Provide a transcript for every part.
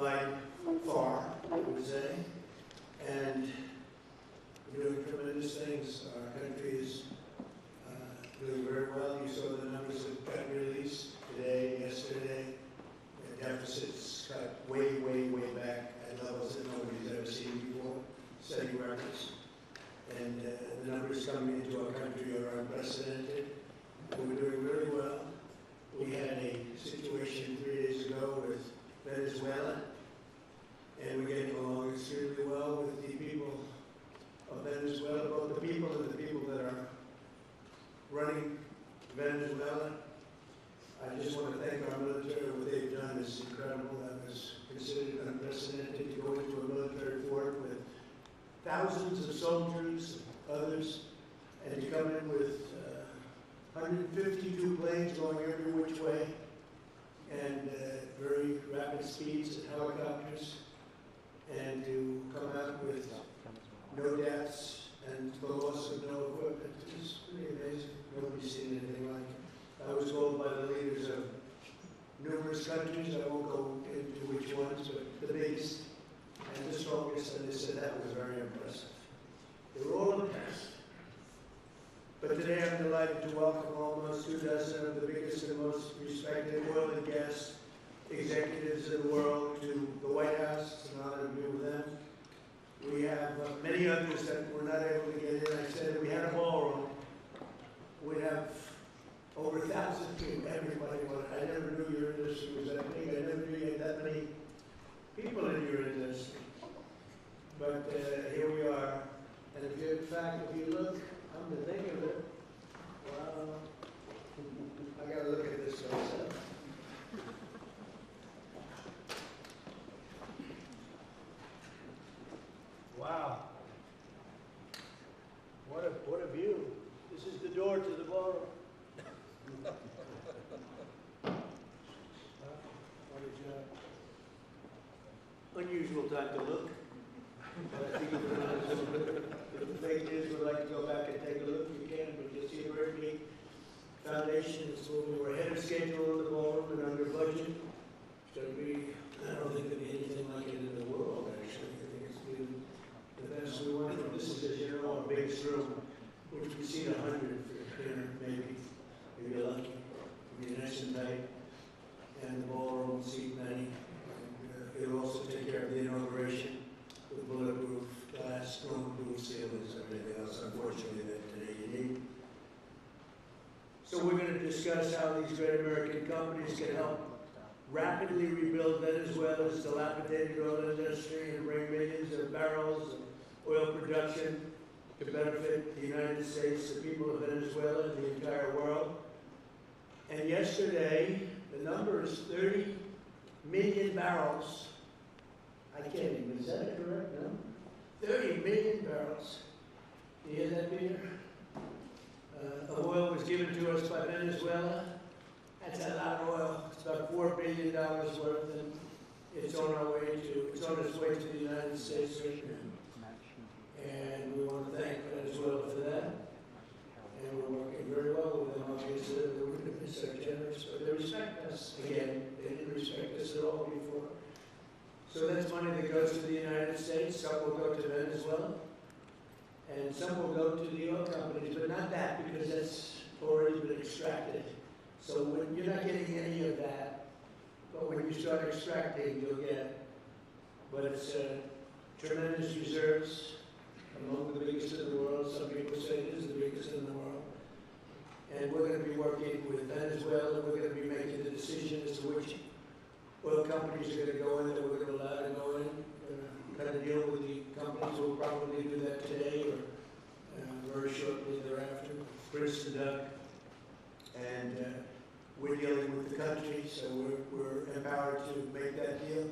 line far, I would say, and we're doing tremendous things. Our country is doing very well. You saw the numbers that got released today, yesterday. The deficits got way, way, way back at levels that nobody's ever seen before, setting records. And the numbers coming into our country are unprecedented. We're doing really well. We had a situation 3 days ago with Venezuela, and we're getting along extremely well with the people of Venezuela, both the people and the people that are running Venezuela. I just want to thank our military. What they've done is incredible. That was considered unprecedented to go into a military fort with thousands of soldiers, others, and to come in with 152 planes going every which way, and very rapid speeds and helicopters, and to come out with no deaths and the loss of no equipment. It was pretty amazing. Nobody's seen anything like it. I was told by the leaders of numerous countries, I won't go into which ones, but the biggest and the strongest, and they said that was very impressive. They were all impressed. But today I'm delighted to welcome almost 24 of the biggest and most respected oil and gas executives in the world to the White House. It's an honor to be with them. We have many others that were not able to get in. I said if we had a ballroom, we'd have over 1,000 people. Everybody wanted. I never knew your industry was that big. I never knew you had that many people in your industry. But here we are. And if you, in fact, if you look, come to think of it, wow, I got to look at this myself. Wow. What a view. This is the door to the ballroom. What a job. Unusual time to look. But I think if the fake news would like to go back and take a look, you can, but you'll see a very big foundation. It's moving. We're ahead of schedule in the ballroom and under budget. It's going to be, I don't think there'll be anything like it in the world, actually. I think it's been the best we want. This is, as you know, our biggest room, which we see 100 for dinner, maybe. If you're lucky. It'll be nice and tight. And the ballroom will seat many. And it'll also take care of the inauguration with bulletproof glass, storm-proof ceilings, and everything else, unfortunately, that today you need. So we're going to discuss how these great American companies can help rapidly rebuild Venezuela's dilapidated oil industry and bring millions of barrels of oil production to benefit the United States, the people of Venezuela, and the entire world. And yesterday, the number is 30 million barrels. I can't even, is that a correct number? 30 million barrels. Do you hear that, Peter? Of oil was given to us by Venezuela. That's a lot of oil. It's about $4 billion worth, and it's on its way to the United States right now. And we want to thank Venezuela for that. And we're working very well with them. Obviously, they wouldn't have been so generous, but they respect us. Again, they didn't respect us at all before. So that's money that goes to the United States. Some will go to Venezuela, and some will go to the oil companies, but not that, because that's already been extracted. So when you're not getting any of that, but when you start extracting, you'll get. But it's tremendous reserves, among the biggest in the world. Some people say it is the biggest in the world. And we're going to be working with Venezuela. We're going to be making the decision as to which oil companies are going to go in, that we're going to allow to go in. We're going to deal with the companies. We'll probably do that today or very shortly thereafter. Chris and Doug. And we're dealing with the country, so we're empowered to make that deal.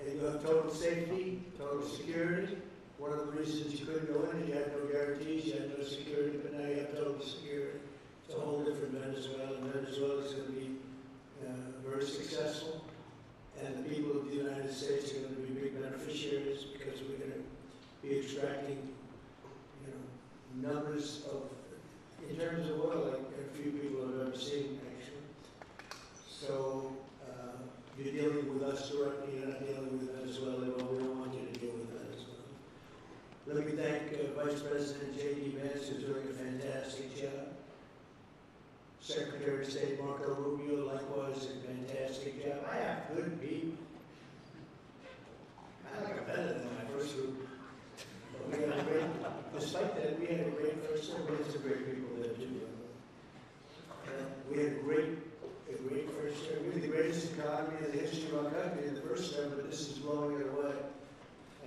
And you have total safety, total security. One of the reasons you couldn't go in is you had no guarantees, you had no security, but now you have total security. It's a whole different Venezuela, and Venezuela is going to be very successful. And the people of the United States are going to be big beneficiaries because we're going to be extracting, numbers of, in terms of oil, like a few people have ever seen, actually. So you're dealing with us directly, you're not dealing with Venezuela, well, we don't want you to deal with Venezuela. Let me thank Vice President J.D. Vance, who's doing a fantastic job. Secretary of State Marco Rubio, likewise, a fantastic job. I have good people. I like it better than my first group. But we had a great, despite that, we had a great first group. We had some great people there too. We had a great first term. We had the greatest economy in the history of our country in the first term, but this is blowing it away.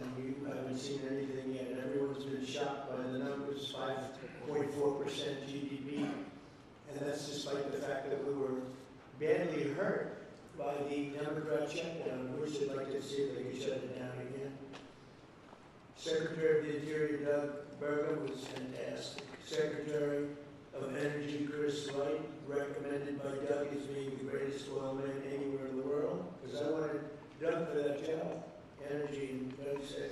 And we haven't seen anything yet. Everyone's been shocked by the numbers, 5.4% GDP. And that's despite the fact that we were badly hurt by the Democrat shutdown, which I'd like to see if they could shut it down again. Secretary of the Interior Doug Burgum was fantastic. Secretary of Energy Chris Wright, recommended by Doug as being the greatest oil man anywhere in the world, because I wanted Doug for that job, energy, and Doug said,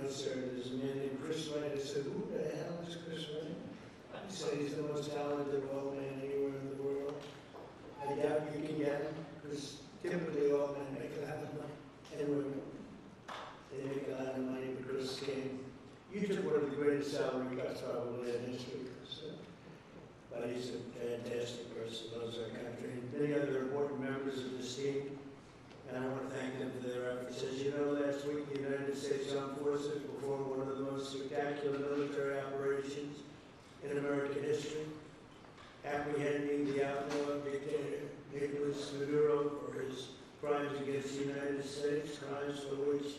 no sir, there's a man named Chris Wright. I said, who the hell is Chris Wright? He said he's the most talented oil man anywhere in the world. I doubt you can get him, because typically oil men make a lot of money, and women. They make a lot of money, but Chris came. You took one of the greatest salary cuts probably in history, Chris. But he's a fantastic person, loves our country, and many other important members of this team. And I want to thank them for their efforts. As you know, last week the United States Armed Forces performed one of the most spectacular military operations in American history, apprehending the outlaw dictator Nicolas Maduro for his crimes against the United States, crimes for which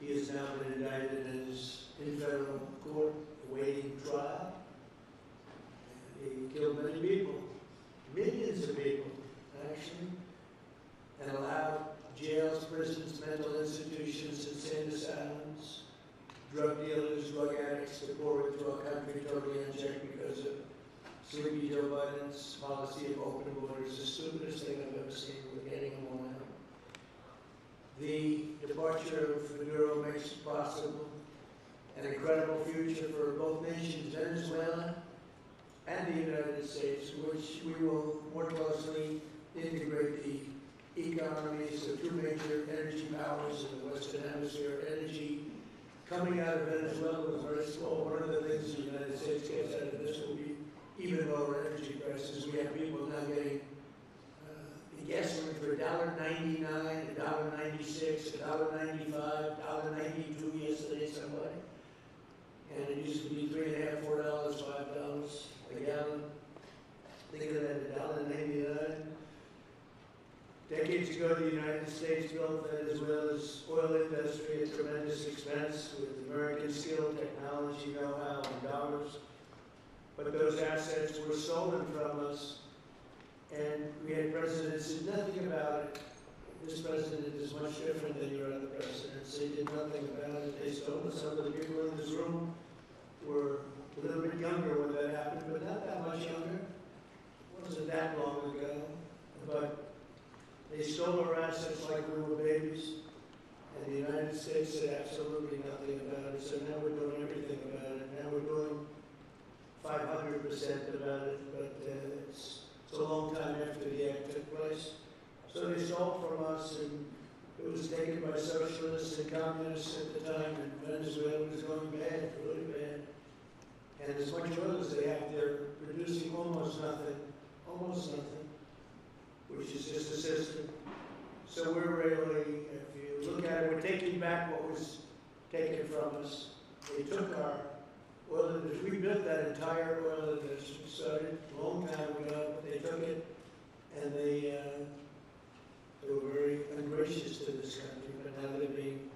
he has now been indicted and is in federal court awaiting trial. He killed many people, millions of people, actually, and allowed jails, prisons, mental institutions, insane asylums, drug dealers, drug addicts to pour into our country totally unchecked because of Sleepy Joe Biden's policy of open borders, the stupidest thing I've ever seen. We're getting them all out. The departure of Maduro makes possible an incredible future for both nations, Venezuela and the United States, which we will more closely integrate the economies of two major energy powers in the Western Hemisphere. Energy coming out of Venezuela was very slow. One of the things the United States gets out of this will be even lower energy prices. We have people now getting the gasoline for $1.99, $1.96, $1.95, $1.92 yesterday, somebody. And it used to be $3.50, $4, $5 a gallon. Think of that, $1.99. Decades ago, the United States built Venezuela's oil industry at tremendous expense with American skill, technology, know-how, and dollars. But those assets were stolen from us, and we had presidents who did nothing about it. This president is much different than your other presidents. They did nothing about it. They stole it. Some of the people in this room were a little bit younger when that happened, but not that much younger. It wasn't that long ago. But they stole our assets like we were babies, and the United States said absolutely nothing about it. So now we're doing everything about it. Now we're doing 500% about it, but it's a long time after the act took place. So they stole from us, and it was taken by socialists and communists at the time, and Venezuela was going bad, really bad. And as much oil as they have, they're producing almost nothing, which is just a system. So we're really, if you look at it, we're taking back what was taken from us. They took our oil industry. We built that entire oil industry. Started a long time ago, but they took it, and they were very ungracious to this country. But now they're being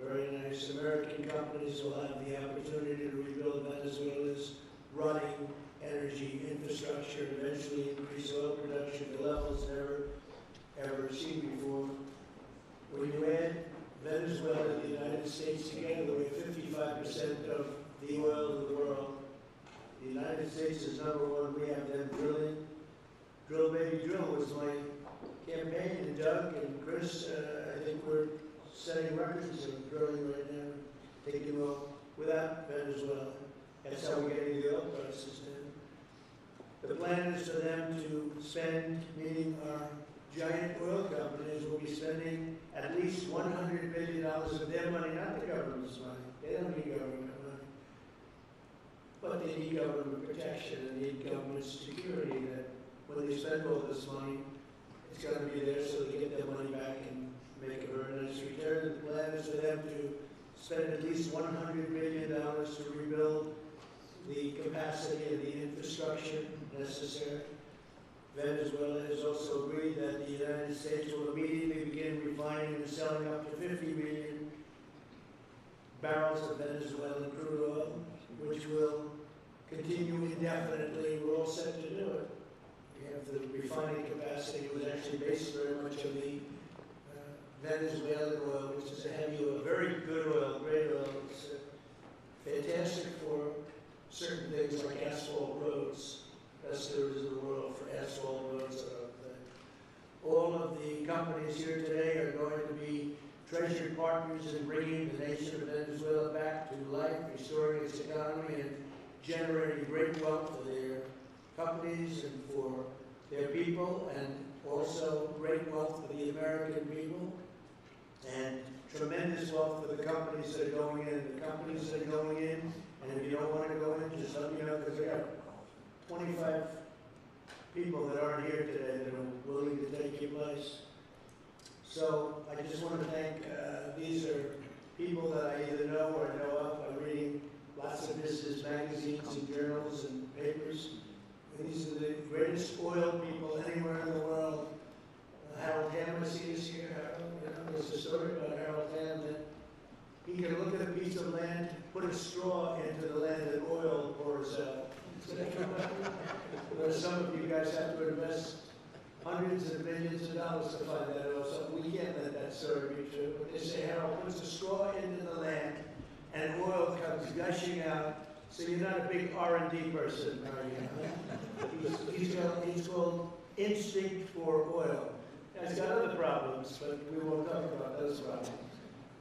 very nice. American companies will have the opportunity to rebuild Venezuela's running energy infrastructure, eventually increase oil production to levels never ever seen before. When you add Venezuela and the United States together, we have 55% of the oil in the world. The United States is number one. We have them drilling. Drill, baby, drill was my campaign. And Doug and Chris, I think we're setting records of drilling right now, taking oil without Venezuela. That's how we're getting the oil prices down. The plan is for them to spend, meaning our giant oil companies will be spending at least $100 billion of their money, not the government's money. They don't need government money. But they need government protection and need government security that when they spend all this money, it's going to be there so they get their money back and make a very nice return. The plan is for them to spend at least $100 million to rebuild the capacity and the infrastructure necessary. Venezuela has also agreed that the United States will immediately begin refining and selling up to 50 million barrels of Venezuelan crude oil, which will continue indefinitely. We're all set to do it. We have the refining capacity. It was actually based very much on the Venezuelan oil, which is a heavy oil, very good oil, great oil. It's fantastic for certain things like asphalt roads. Best there is in the world for asphalt roads. All of the companies here today are going to be treasured partners in bringing the nation of Venezuela back to life, restoring its economy, and generating great wealth for their companies and for their people, and also great wealth for the American people, and tremendous wealth for the companies that are going in. The companies that are going in, and if you don't want to go in, just let me know, because we have 25 people that aren't here today that are willing to take your place. So I just want to thank, these are people that I either know or know of. I'm reading lots of business magazines and journals and papers. And these are the greatest oil people anywhere in the world. Harold Tamassi is here. Harold, there's a story about Harold Tam that he can look at a piece of land, put a straw into the land, and oil pours out. Where some of you guys have to invest hundreds of millions of dollars to find that oil. So we can't let that story be true. But they say Harold puts a straw into the land, and oil comes gushing out. So you're not a big R&D person, are you? He's called instinct for oil. Now, he's got other problems, but we won't talk about those problems.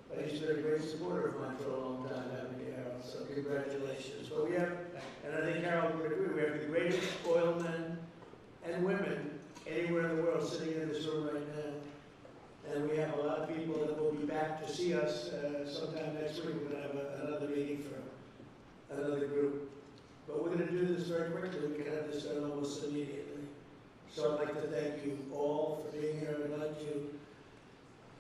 But he's been a great supporter of mine for a long time, haven't you, Harold? So congratulations. But we have, and I think Harold would agree, we have the greatest oil men and women anywhere in the world sitting in this room right now. And we have a lot of people that will be back to see us sometime next week. We're going to have another meeting for another group. But we're going to do this very quickly. We can have this done almost immediately. So I'd like to thank you all for being here. I'd like to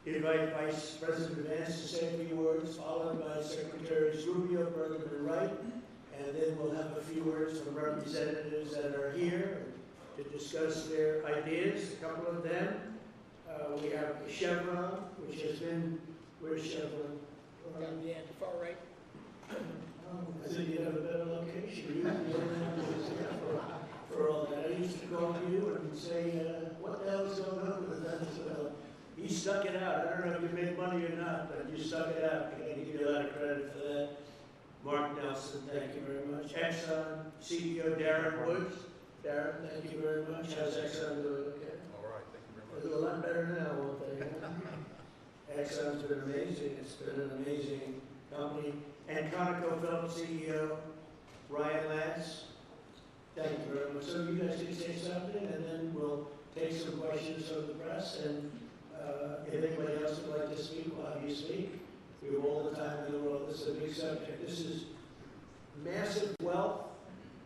invite Vice President Vance to say a few words, followed by Secretaries Rubio, Bergman, and Wright. And then we'll have a few words from representatives that are here to discuss their ideas, a couple of them. We have Chevron, which has been, where's Chevron? Down the end, far right. I think you have a better location. For all that. I used to call you and say, what the hell is going on with Venezuela? You stuck it out. I don't know if you made money or not, but you stuck it out. I give you a lot of credit for that. Mark Nelson, thank you very much. Exxon CEO Darren Woods. Darren, thank you very much. How's Exxon doing? Okay. All right, thank you very much. It's a lot better now, won't they? Exxon's been amazing. It's been an amazing company. And ConocoPhillips CEO Ryan Lance. Thank you very much. So you guys can say something, and then we'll take some questions from the press. And if anybody else would like to speak, we'll have you speak. We have all the time in the world. This is a big subject. This is massive wealth,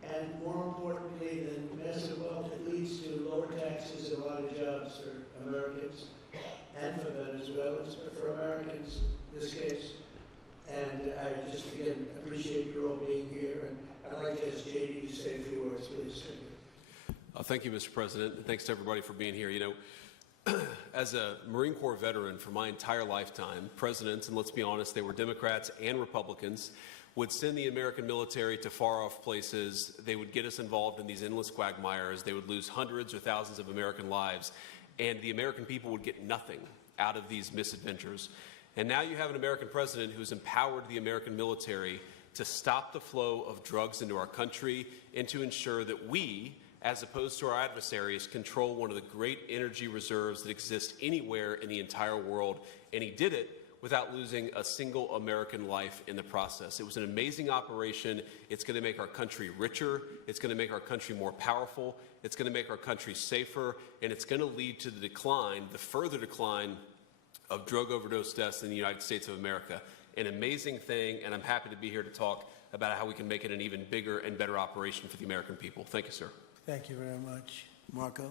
and more importantly than massive wealth, it leads to lower taxes and a lot of jobs for Americans and for Venezuelans, but for Americans in this case. And I just, again, appreciate you all being here. And I'd like to ask JD to say a few words, please. Thank you, Mr. President, and thanks to everybody for being here. You know, as a Marine Corps veteran for my entire lifetime, presidents, and let's be honest, they were Democrats and Republicans, would send the American military to far-off places. They would get us involved in these endless quagmires. They would lose hundreds or thousands of American lives, and the American people would get nothing out of these misadventures. And now you have an American president who's empowered the American military to stop the flow of drugs into our country and to ensure that we, as opposed to our adversaries, control one of the great energy reserves that exist anywhere in the entire world. And he did it without losing a single American life in the process. It was an amazing operation. It's going to make our country richer. It's going to make our country more powerful. It's going to make our country safer. And it's going to lead to the decline, the further decline of drug overdose deaths in the United States of America. An amazing thing, and I'm happy to be here to talk about how we can make it an even bigger and better operation for the American people. Thank you, sir. Thank you very much. Marco?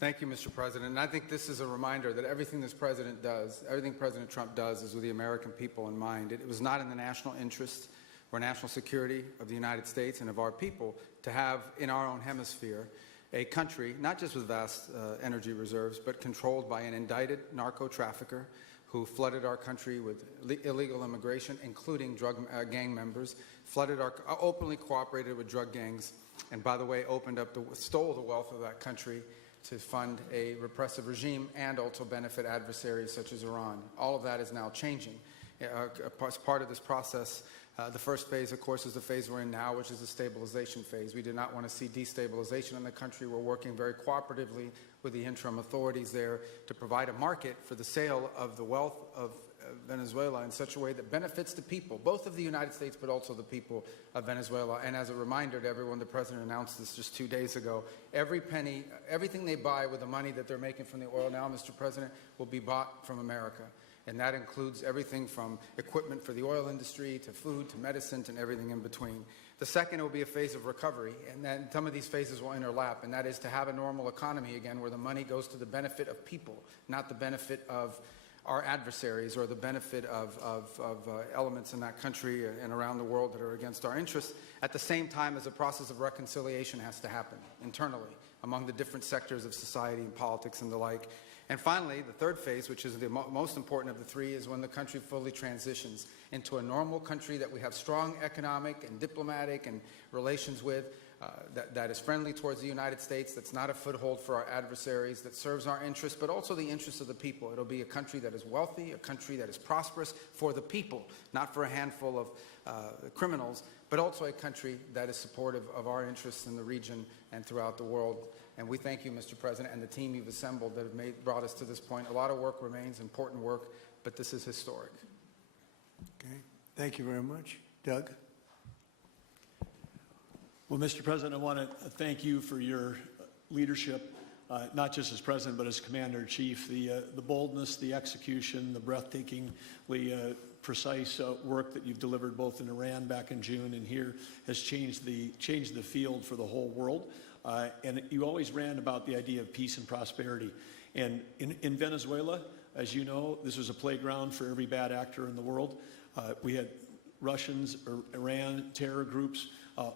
Thank you, Mr. President. And I think this is a reminder that everything this president does, everything President Trump does is with the American people in mind. It was not in the national interest or national security of the United States and of our people to have in our own hemisphere a country, not just with vast energy reserves, but controlled by an indicted narco trafficker who flooded our country with illegal immigration, including drug gang members, openly cooperated with drug gangs, and by the way, stole the wealth of that country to fund a repressive regime and also benefit adversaries such as Iran. All of that is now changing. As part of this process, the first phase, of course, is the phase we're in now, which is the stabilization phase. We did not want to see destabilization in the country. We're working very cooperatively with the interim authorities there to provide a market for the sale of the wealth of Venezuela in such a way that benefits the people, both of the United States, but also the people of Venezuela. And as a reminder to everyone, the President announced this just 2 days ago, every penny, everything they buy with the money that they're making from the oil now, Mr. President, will be bought from America. And that includes everything from equipment for the oil industry to food to medicine and everything in between. The second will be a phase of recovery, and then some of these phases will interlap, and that is to have a normal economy again where the money goes to the benefit of people, not the benefit of our adversaries or the benefit of elements in that country and around the world that are against our interests, at the same time as a process of reconciliation has to happen internally among the different sectors of society and politics and the like. And finally, the third phase, which is the most important of the three, is when the country fully transitions into a normal country that we have strong economic and diplomatic and relations with, that is friendly towards the United States, that's not a foothold for our adversaries, that serves our interests, but also the interests of the people. It'll be a country that is wealthy, a country that is prosperous for the people, not for a handful of criminals, but also a country that is supportive of our interests in the region and throughout the world. And we thank you, Mr. President, and the team you've assembled that have brought us to this point. A lot of work remains, important work, but this is historic. Okay. Thank you very much. Doug? Well, Mr. President, I want to thank you for your leadership, not just as President, but as Commander-in-Chief. The boldness, the execution, the breathtakingly precise work that you've delivered both in Iran back in June and here has changed the field for the whole world. And you always ran about the idea of peace and prosperity. And in Venezuela, as you know, this was a playground for every bad actor in the world. We had Russians, Iran, terror groups,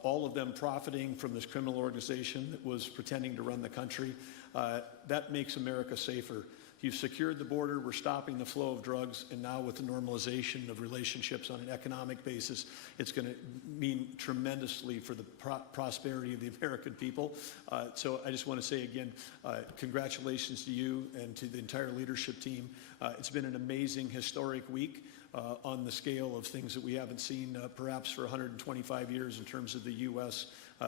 all of them profiting from this criminal organization that was pretending to run the country. That makes America safer. You've secured the border, we're stopping the flow of drugs, and now with the normalization of relationships on an economic basis, it's going to mean tremendously for the prosperity of the American people. So I just want to say again, congratulations to you and to the entire leadership team. It's been an amazing, historic week on the scale of things that we haven't seen perhaps for 125 years in terms of the U.S.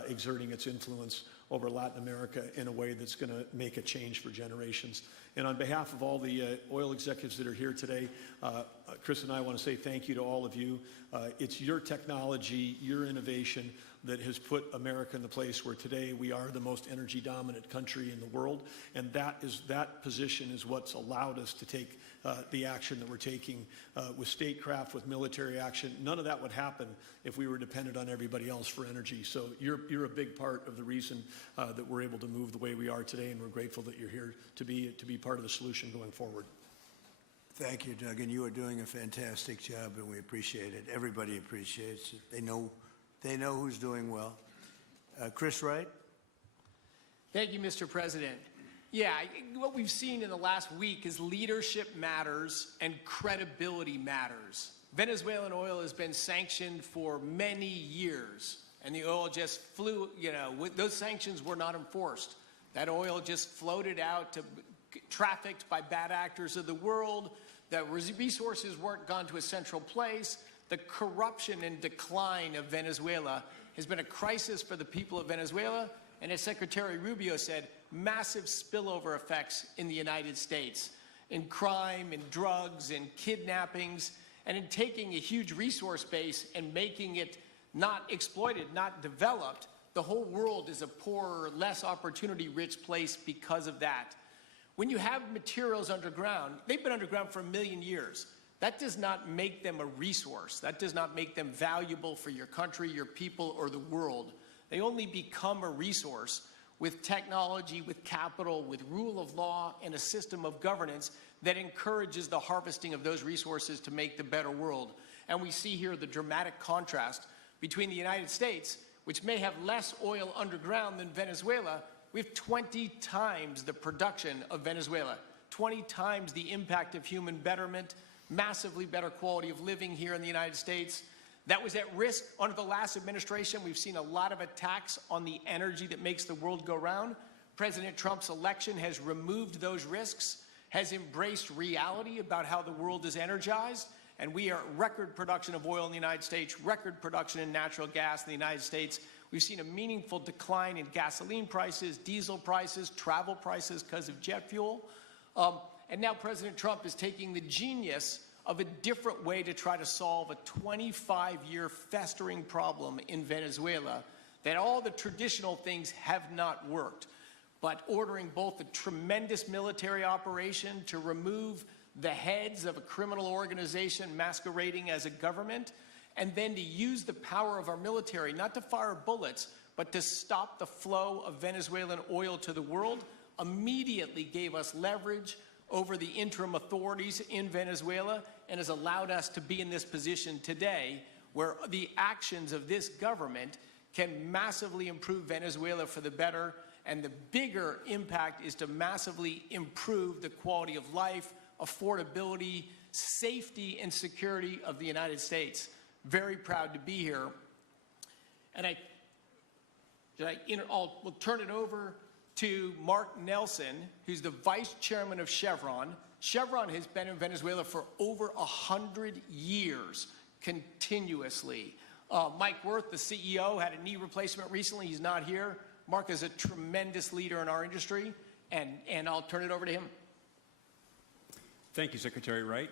Exerting its influence over Latin America in a way that's going to make a change for generations. And on behalf of all the oil executives that are here today, Chris and I want to say thank you to all of you. It's your technology, your innovation that has put America in the place where today we are the most energy dominant country in the world. And that position is what's allowed us to take the action that we're taking with statecraft, with military action. None of that would happen if we were dependent on everybody else for energy. So you're a big part of the reason that we're able to move the way we are today, and we're grateful that you're here to be part of the solution going forward. Thank you, Doug, and you are doing a fantastic job, and we appreciate it. Everybody appreciates it. They know who's doing well. Chris Wright? Thank you, Mr. President. Yeah, what we've seen in the last week is leadership matters and credibility matters. Venezuelan oil has been sanctioned for many years, and the oil just flew, those sanctions were not enforced. That oil just floated out trafficked by bad actors of the world. The resources weren't gone to a central place. The corruption and decline of Venezuela has been a crisis for the people of Venezuela, and as Secretary Rubio said, massive spillover effects in the United States. in crime, in drugs, in kidnappings, and in taking a huge resource base and making it not exploited, not developed. The whole world is a poorer, less opportunity-rich place because of that. When you have materials underground, they've been underground for 1 million years. That does not make them a resource. That does not make them valuable for your country, your people, or the world. They only become a resource with technology, with capital, with rule of law, and a system of governance that encourages the harvesting of those resources to make the better world. And we see here the dramatic contrast between the United States, which may have less oil underground than Venezuela. We have 20 times the production of Venezuela, 20 times the impact of human betterment, massively better quality of living here in the United States. That was at risk under the last administration. We've seen a lot of attacks on the energy that makes the world go round. President Trump's election has removed those risks, has embraced reality about how the world is energized, and we are at record production of oil in the United States, record production in natural gas in the United States. We've seen a meaningful decline in gasoline prices, diesel prices, travel prices because of jet fuel. And now President Trump is taking the genius of a different way to try to solve a 25-year festering problem in Venezuela that all the traditional things have not worked. But ordering both a tremendous military operation to remove the heads of a criminal organization masquerading as a government, and then to use the power of our military, not to fire bullets, but to stop the flow of Venezuelan oil to the world, immediately gave us leverage over the interim authorities in Venezuela and has allowed us to be in this position today where the actions of this government can massively improve Venezuela for the better, and the bigger impact is to massively improve the quality of life, affordability, safety, and security of the United States. Very proud to be here. And we'll turn it over to Mark Nelson, who's the vice chairman of Chevron. Chevron has been in Venezuela for over 100 years, continuously. Mike Wirth, the CEO, had a knee replacement recently. He's not here. Mark is a tremendous leader in our industry, and I'll turn it over to him. Thank you, Secretary Wright.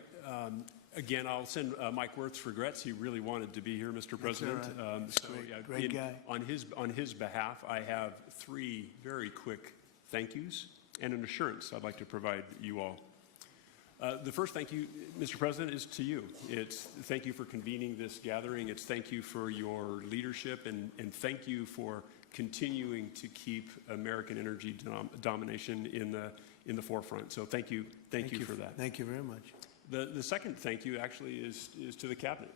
Again, I'll send Mike Wirth's regrets. He really wanted to be here, Mr. President. Great guy. On his behalf, I have 3 very quick thank yous and an assurance I'd like to provide you all. The first thank you, Mr. President, is to you. It's thank you for convening this gathering. It's thank you for your leadership, and thank you for continuing to keep American energy domination in the forefront. So thank you for that. Thank you very much. The second thank you actually is to the cabinet.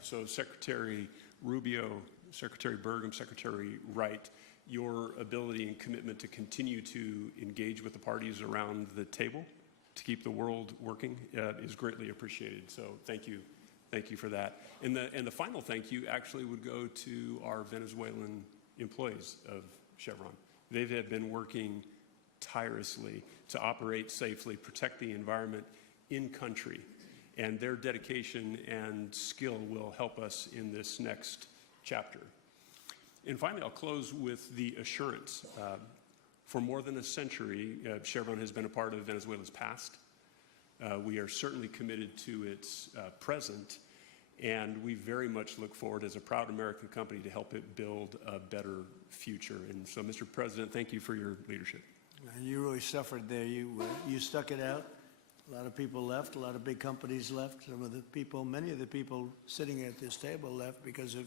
So Secretary Rubio, Secretary Burgum, Secretary Wright, your ability and commitment to continue to engage with the parties around the table to keep the world working is greatly appreciated. So thank you for that. And the final thank you actually would go to our Venezuelan employees of Chevron. They have been working tirelessly to operate safely, protect the environment in country, and their dedication and skill will help us in this next chapter. And finally, I'll close with the assurance. For more than a century, Chevron has been a part of Venezuela's past. We are certainly committed to its present, and we very much look forward as a proud American company to help it build a better future. And so, Mr. President, thank you for your leadership. You really suffered there. You stuck it out. A lot of people left. A lot of big companies left. Many of the people sitting at this table left because of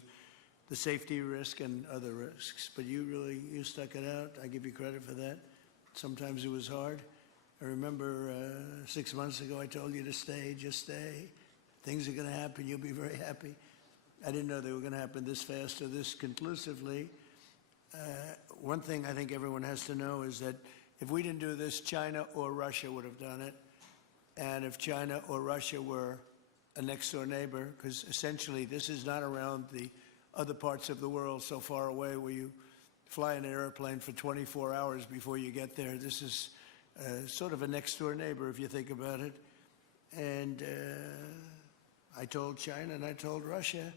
the safety risk and other risks. But you stuck it out. I give you credit for that. Sometimes it was hard. I remember 6 months ago I told you to stay, just stay. Things are going to happen. You'll be very happy. I didn't know they were going to happen this fast or this conclusively. One thing I think everyone has to know is that if we didn't do this, China or Russia would have done it. And if China or Russia were a next-door neighbor, because essentially this is not around the other parts of the world so far away where you fly in an airplane for 24 hours before you get there. This is sort of a next-door neighbor if you think about it. And I told China and I told Russia,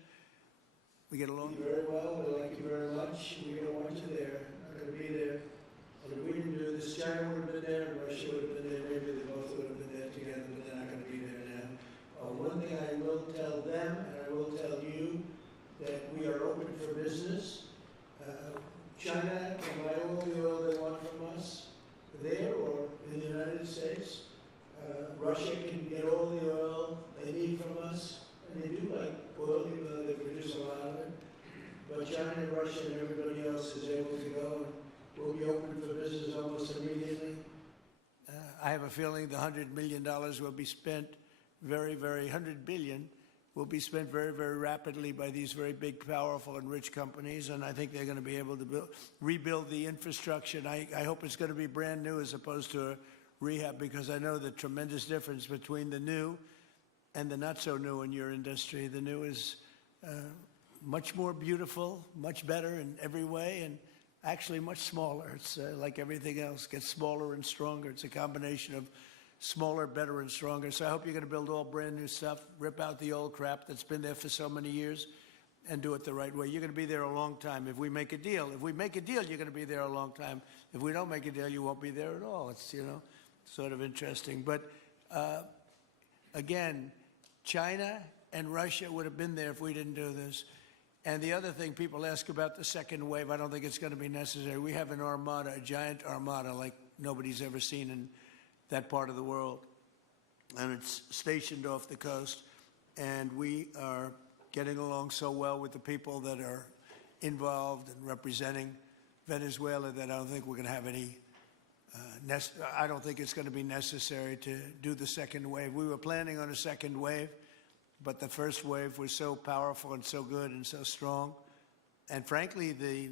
we get along very well, we like you very much, we don't want you there, not going to be there. And if we didn't do this, China would have been there and Russia would have been there, maybe they both would have been Russia can get all the oil they need from us, and they do like oil, even though they produce a lot of it. But China and Russia and everybody else is able to go, and we'll be open for business almost immediately. I have a feeling the $100 million will be spent $100 billion will be spent very, very rapidly by these very big, powerful, and rich companies, and I think they're going to be able to rebuild the infrastructure. And I hope it's going to be brand new as opposed to a rehab, because I know the tremendous difference between the new and the not so new in your industry. The new is much more beautiful, much better in every way, and actually much smaller. It's like everything else, gets smaller and stronger. It's a combination of smaller, better, and stronger. So I hope you're going to build all brand new stuff, rip out the old crap that's been there for so many years, and do it the right way. You're going to be there a long time if we make a deal. If we make a deal, you're going to be there a long time. If we don't make a deal, you won't be there at all. It's, you know, sort of interesting. But again, China and Russia would have been there if we didn't do this. And the other thing people ask about the second wave, I don't think it's going to be necessary. We have an armada, a giant armada like nobody's ever seen in that part of the world. And it's stationed off the coast. And we are getting along so well with the people that are involved and representing Venezuela that I don't think we're going to have any, I don't think it's going to be necessary to do the second wave. We were planning on a second wave, but the first wave was so powerful and so good and so strong. And frankly, the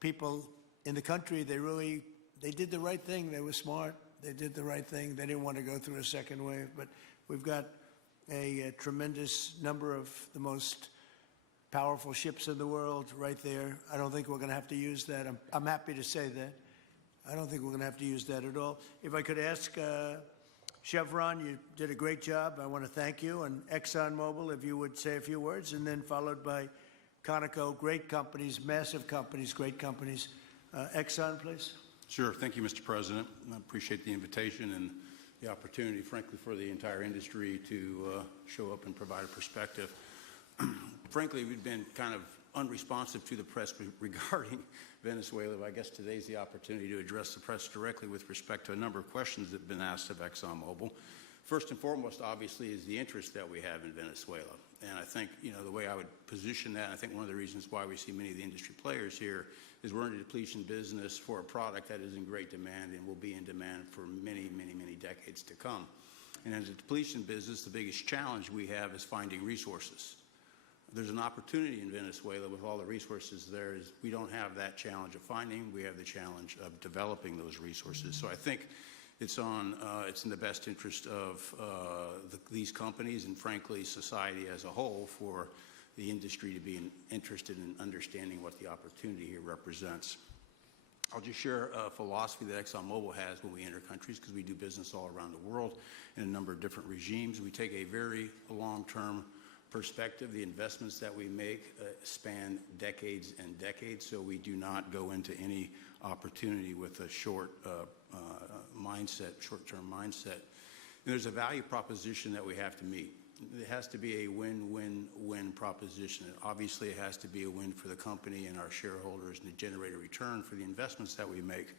people in the country, they did the right thing. They were smart. They did the right thing. They didn't want to go through a second wave. But we've got a tremendous number of the most powerful ships in the world right there. I don't think we're going to have to use that. I'm happy to say that. I don't think we're going to have to use that at all. If I could ask Chevron, you did a great job. I want to thank you. And ExxonMobil, if you would say a few words, and then followed by Conoco, great companies, massive companies, great companies. Exxon, please. Sure. Thank you, Mr. President. I appreciate the invitation and the opportunity, frankly, for the entire industry to show up and provide a perspective. Frankly, we've been kind of unresponsive to the press regarding Venezuela. I guess today's the opportunity to address the press directly with respect to a number of questions that have been asked of ExxonMobil. First and foremost, obviously, is the interest that we have in Venezuela. And I think, you know, the way I would position that, I think one of the reasons why we see many of the industry players here is we're in a depletion business for a product that is in great demand and will be in demand for many, many, many decades to come. And as a depletion business, the biggest challenge we have is finding resources. There's an opportunity in Venezuela with all the resources there. Is we don't have that challenge of finding, we have the challenge of developing those resources. So I think it's in the best interest of these companies and, frankly, society as a whole for the industry to be interested in understanding what the opportunity here represents. I'll just share a philosophy that ExxonMobil has when we enter countries, because we do business all around the world in a number of different regimes. We take a very long-term perspective. The investments that we make span decades and decades, so we do not go into any opportunity with a short-term mindset. And there's a value proposition that we have to meet. It has to be a win-win-win proposition. Obviously, it has to be a win for the company and our shareholders and to generate a return for the investments that we make. It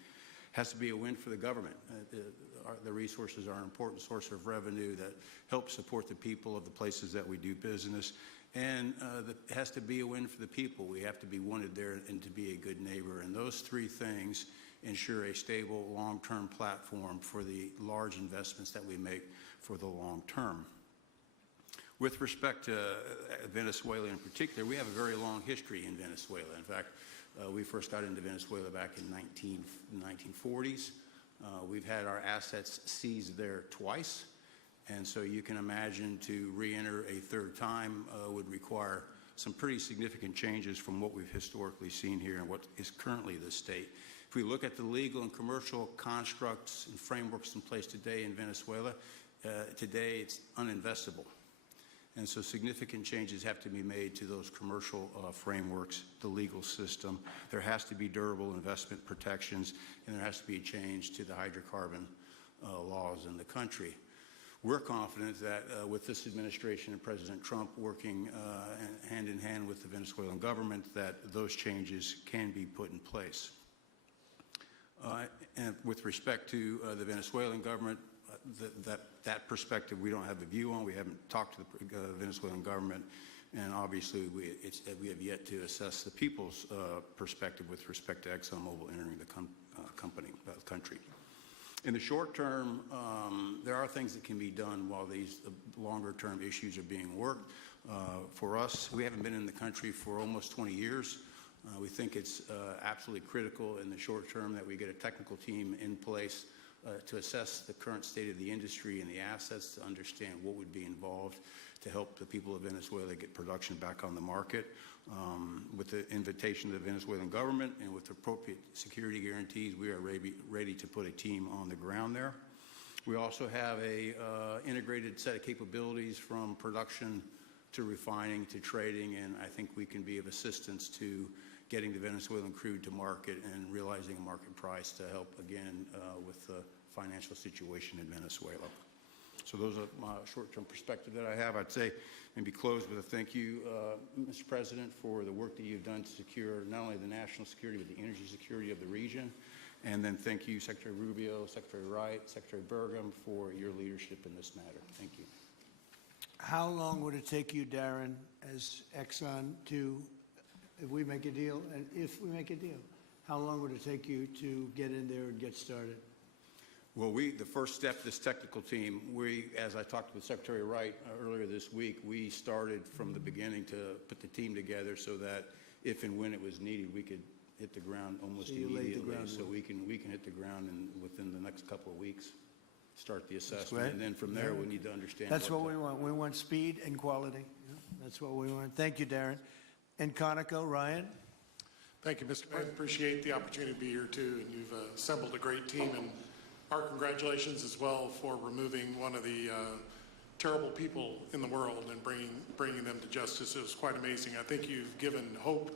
has to be a win for the government. The resources are an important source of revenue that help support the people of the places that we do business. And it has to be a win for the people. We have to be wanted there and to be a good neighbor. And those three things ensure a stable, long-term platform for the large investments that we make for the long term. With respect to Venezuela in particular, we have a very long history in Venezuela. In fact, we first got into Venezuela back in the 1940s. We've had our assets seized there twice. And so you can imagine to re-enter a third time would require some pretty significant changes from what we've historically seen here and what is currently the state. If we look at the legal and commercial constructs and frameworks in place today in Venezuela, today it's uninvestable. And so significant changes have to be made to those commercial frameworks, the legal system. There has to be durable investment protections, and there has to be a change to the hydrocarbon laws in the country. We're confident that with this administration and President Trump working hand in hand with the Venezuelan government, that those changes can be put in place. And with respect to the Venezuelan government, that perspective we don't have a view on. We haven't talked to the Venezuelan government, and obviously we have yet to assess the people's perspective with respect to ExxonMobil entering the country. In the short term, there are things that can be done while these longer-term issues are being worked. For us, we haven't been in the country for almost 20 years. We think it's absolutely critical in the short term that we get a technical team in place to assess the current state of the industry and the assets, to understand what would be involved to help the people of Venezuela get production back on the market. With the invitation of the Venezuelan government and with appropriate security guarantees, we are ready to put a team on the ground there. We also have a integrated set of capabilities from production to refining to trading, and I think we can be of assistance to getting the Venezuelan crude to market and realizing a market price to help, again, with the financial situation in Venezuela. So those are my short-term perspective that I have. I'd say maybe close with a thank you, Mr. President, for the work that you've done to secure not only the national security, but the energy security of the region. And then thank you, Secretary Rubio, Secretary Wright, Secretary Burgum, for your leadership in this matter. Thank you. How long would it take you, Darren, as Exxon to, if we make a deal, how long would it take you to get in there and get started? Well, the first step, this technical team, as I talked with Secretary Wright earlier this week, we started from the beginning to put the team together so that if and when it was needed, we could hit the ground almost immediately. So we can hit the ground within the next couple of weeks, start the assessment, and then from there we need to understand. That's what we want. We want speed and quality. That's what we want. Thank you, Darren. And Conoco, Ryan. Thank you, Mr. President. Appreciate the opportunity to be here too, and you've assembled a great team. And our congratulations as well for removing one of the terrible people in the world and bringing them to justice. It was quite amazing. I think you've given hope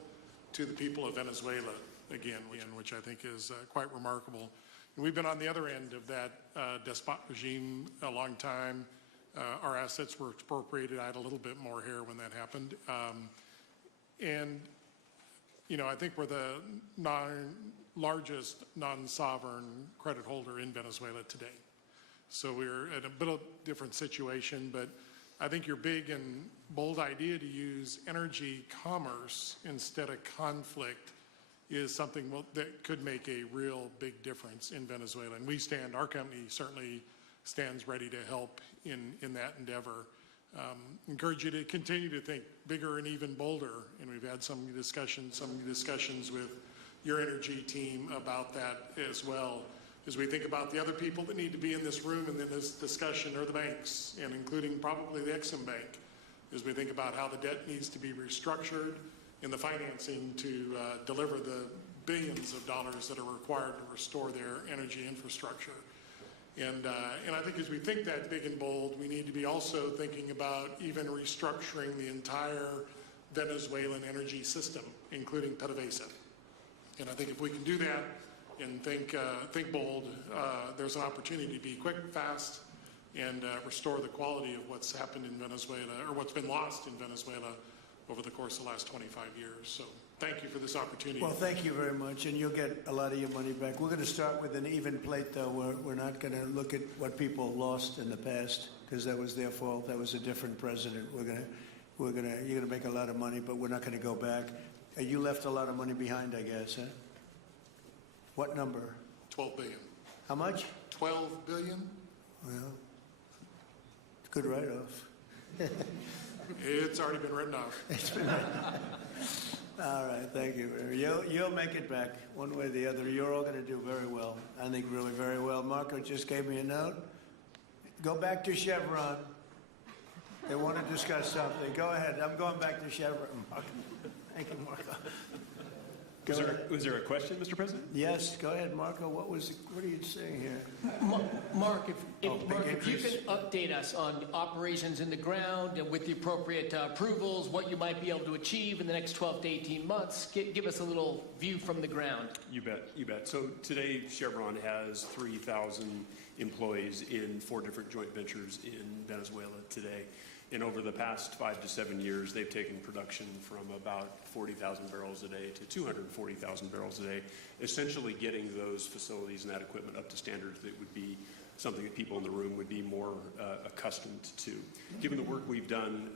to the people of Venezuela again, which I think is quite remarkable. And we've been on the other end of that despot regime a long time. Our assets were expropriated. I had a little bit more hair when that happened. And, you know, I think we're the largest non-sovereign credit holder in Venezuela today. So we're in a bit of a different situation, but I think your big and bold idea to use energy commerce instead of conflict is something that could make a real big difference in Venezuela. And our company certainly stands ready to help in that endeavor. Encourage you to continue to think bigger and even bolder. And we've had some discussions with your energy team about that as well. As we think about the other people that need to be in this room and in this discussion are the banks, and including probably the Exim Bank, as we think about how the debt needs to be restructured and the financing to deliver the billions of dollars that are required to restore their energy infrastructure. And I think as we think that big and bold, we need to be also thinking about even restructuring the entire Venezuelan energy system, including PDVSA. And I think if we can do that and think bold, there's an opportunity to be quick, fast, and restore the quality of what's happened in Venezuela, or what's been lost in Venezuela over the course of the last 25 years. So thank you for this opportunity. Well, thank you very much, and you'll get a lot of your money back. We're going to start with an even plate, though. We're not going to look at what people lost in the past, because that was their fault. That was a different president. You're going to make a lot of money, but we're not going to go back. You left a lot of money behind, I guess, huh? What number? 12 billion. How much? 12 billion? Well, good write-off. It's already been written off. It's been written off. All right, thank you. You'll make it back one way or the other. You're all going to do very well. I think really very well. Marco just gave me a note. Go back to Chevron. They want to discuss something. Go ahead. I'm going back to Chevron. Marco. Thank you, Marco. Was there a question, Mr. President? Yes, go ahead, Marco. What are you saying here? Mark, if you could update us on operations in the ground and with the appropriate approvals, what you might be able to achieve in the next 12 to 18 months, give us a little view from the ground. You bet. So today, Chevron has 3,000 employees in 4 different joint ventures in Venezuela today. And over the past 5 to 7 years, they've taken production from about 40,000 barrels a day to 240,000 barrels a day, essentially getting those facilities and that equipment up to standards that would be something that people in the room would be more accustomed to. Given the work we've done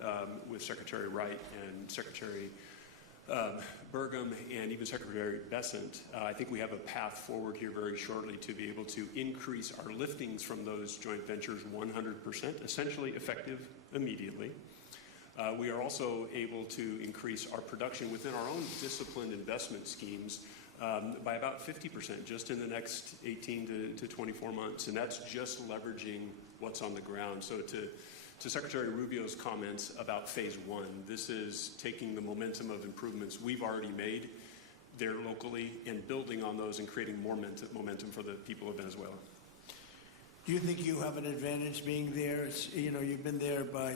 with Secretary Wright and Secretary Burgum and even Secretary Bessent, I think we have a path forward here very shortly to be able to increase our liftings from those joint ventures 100%, essentially effective immediately. We are also able to increase our production within our own disciplined investment schemes by about 50% just in the next 18 to 24 months, and that's just leveraging what's on the ground. So to Secretary Rubio's comments about phase one, this is taking the momentum of improvements we've already made there locally and building on those and creating more momentum for the people of Venezuela. Do you think you have an advantage being there? It's, you know, you've been there by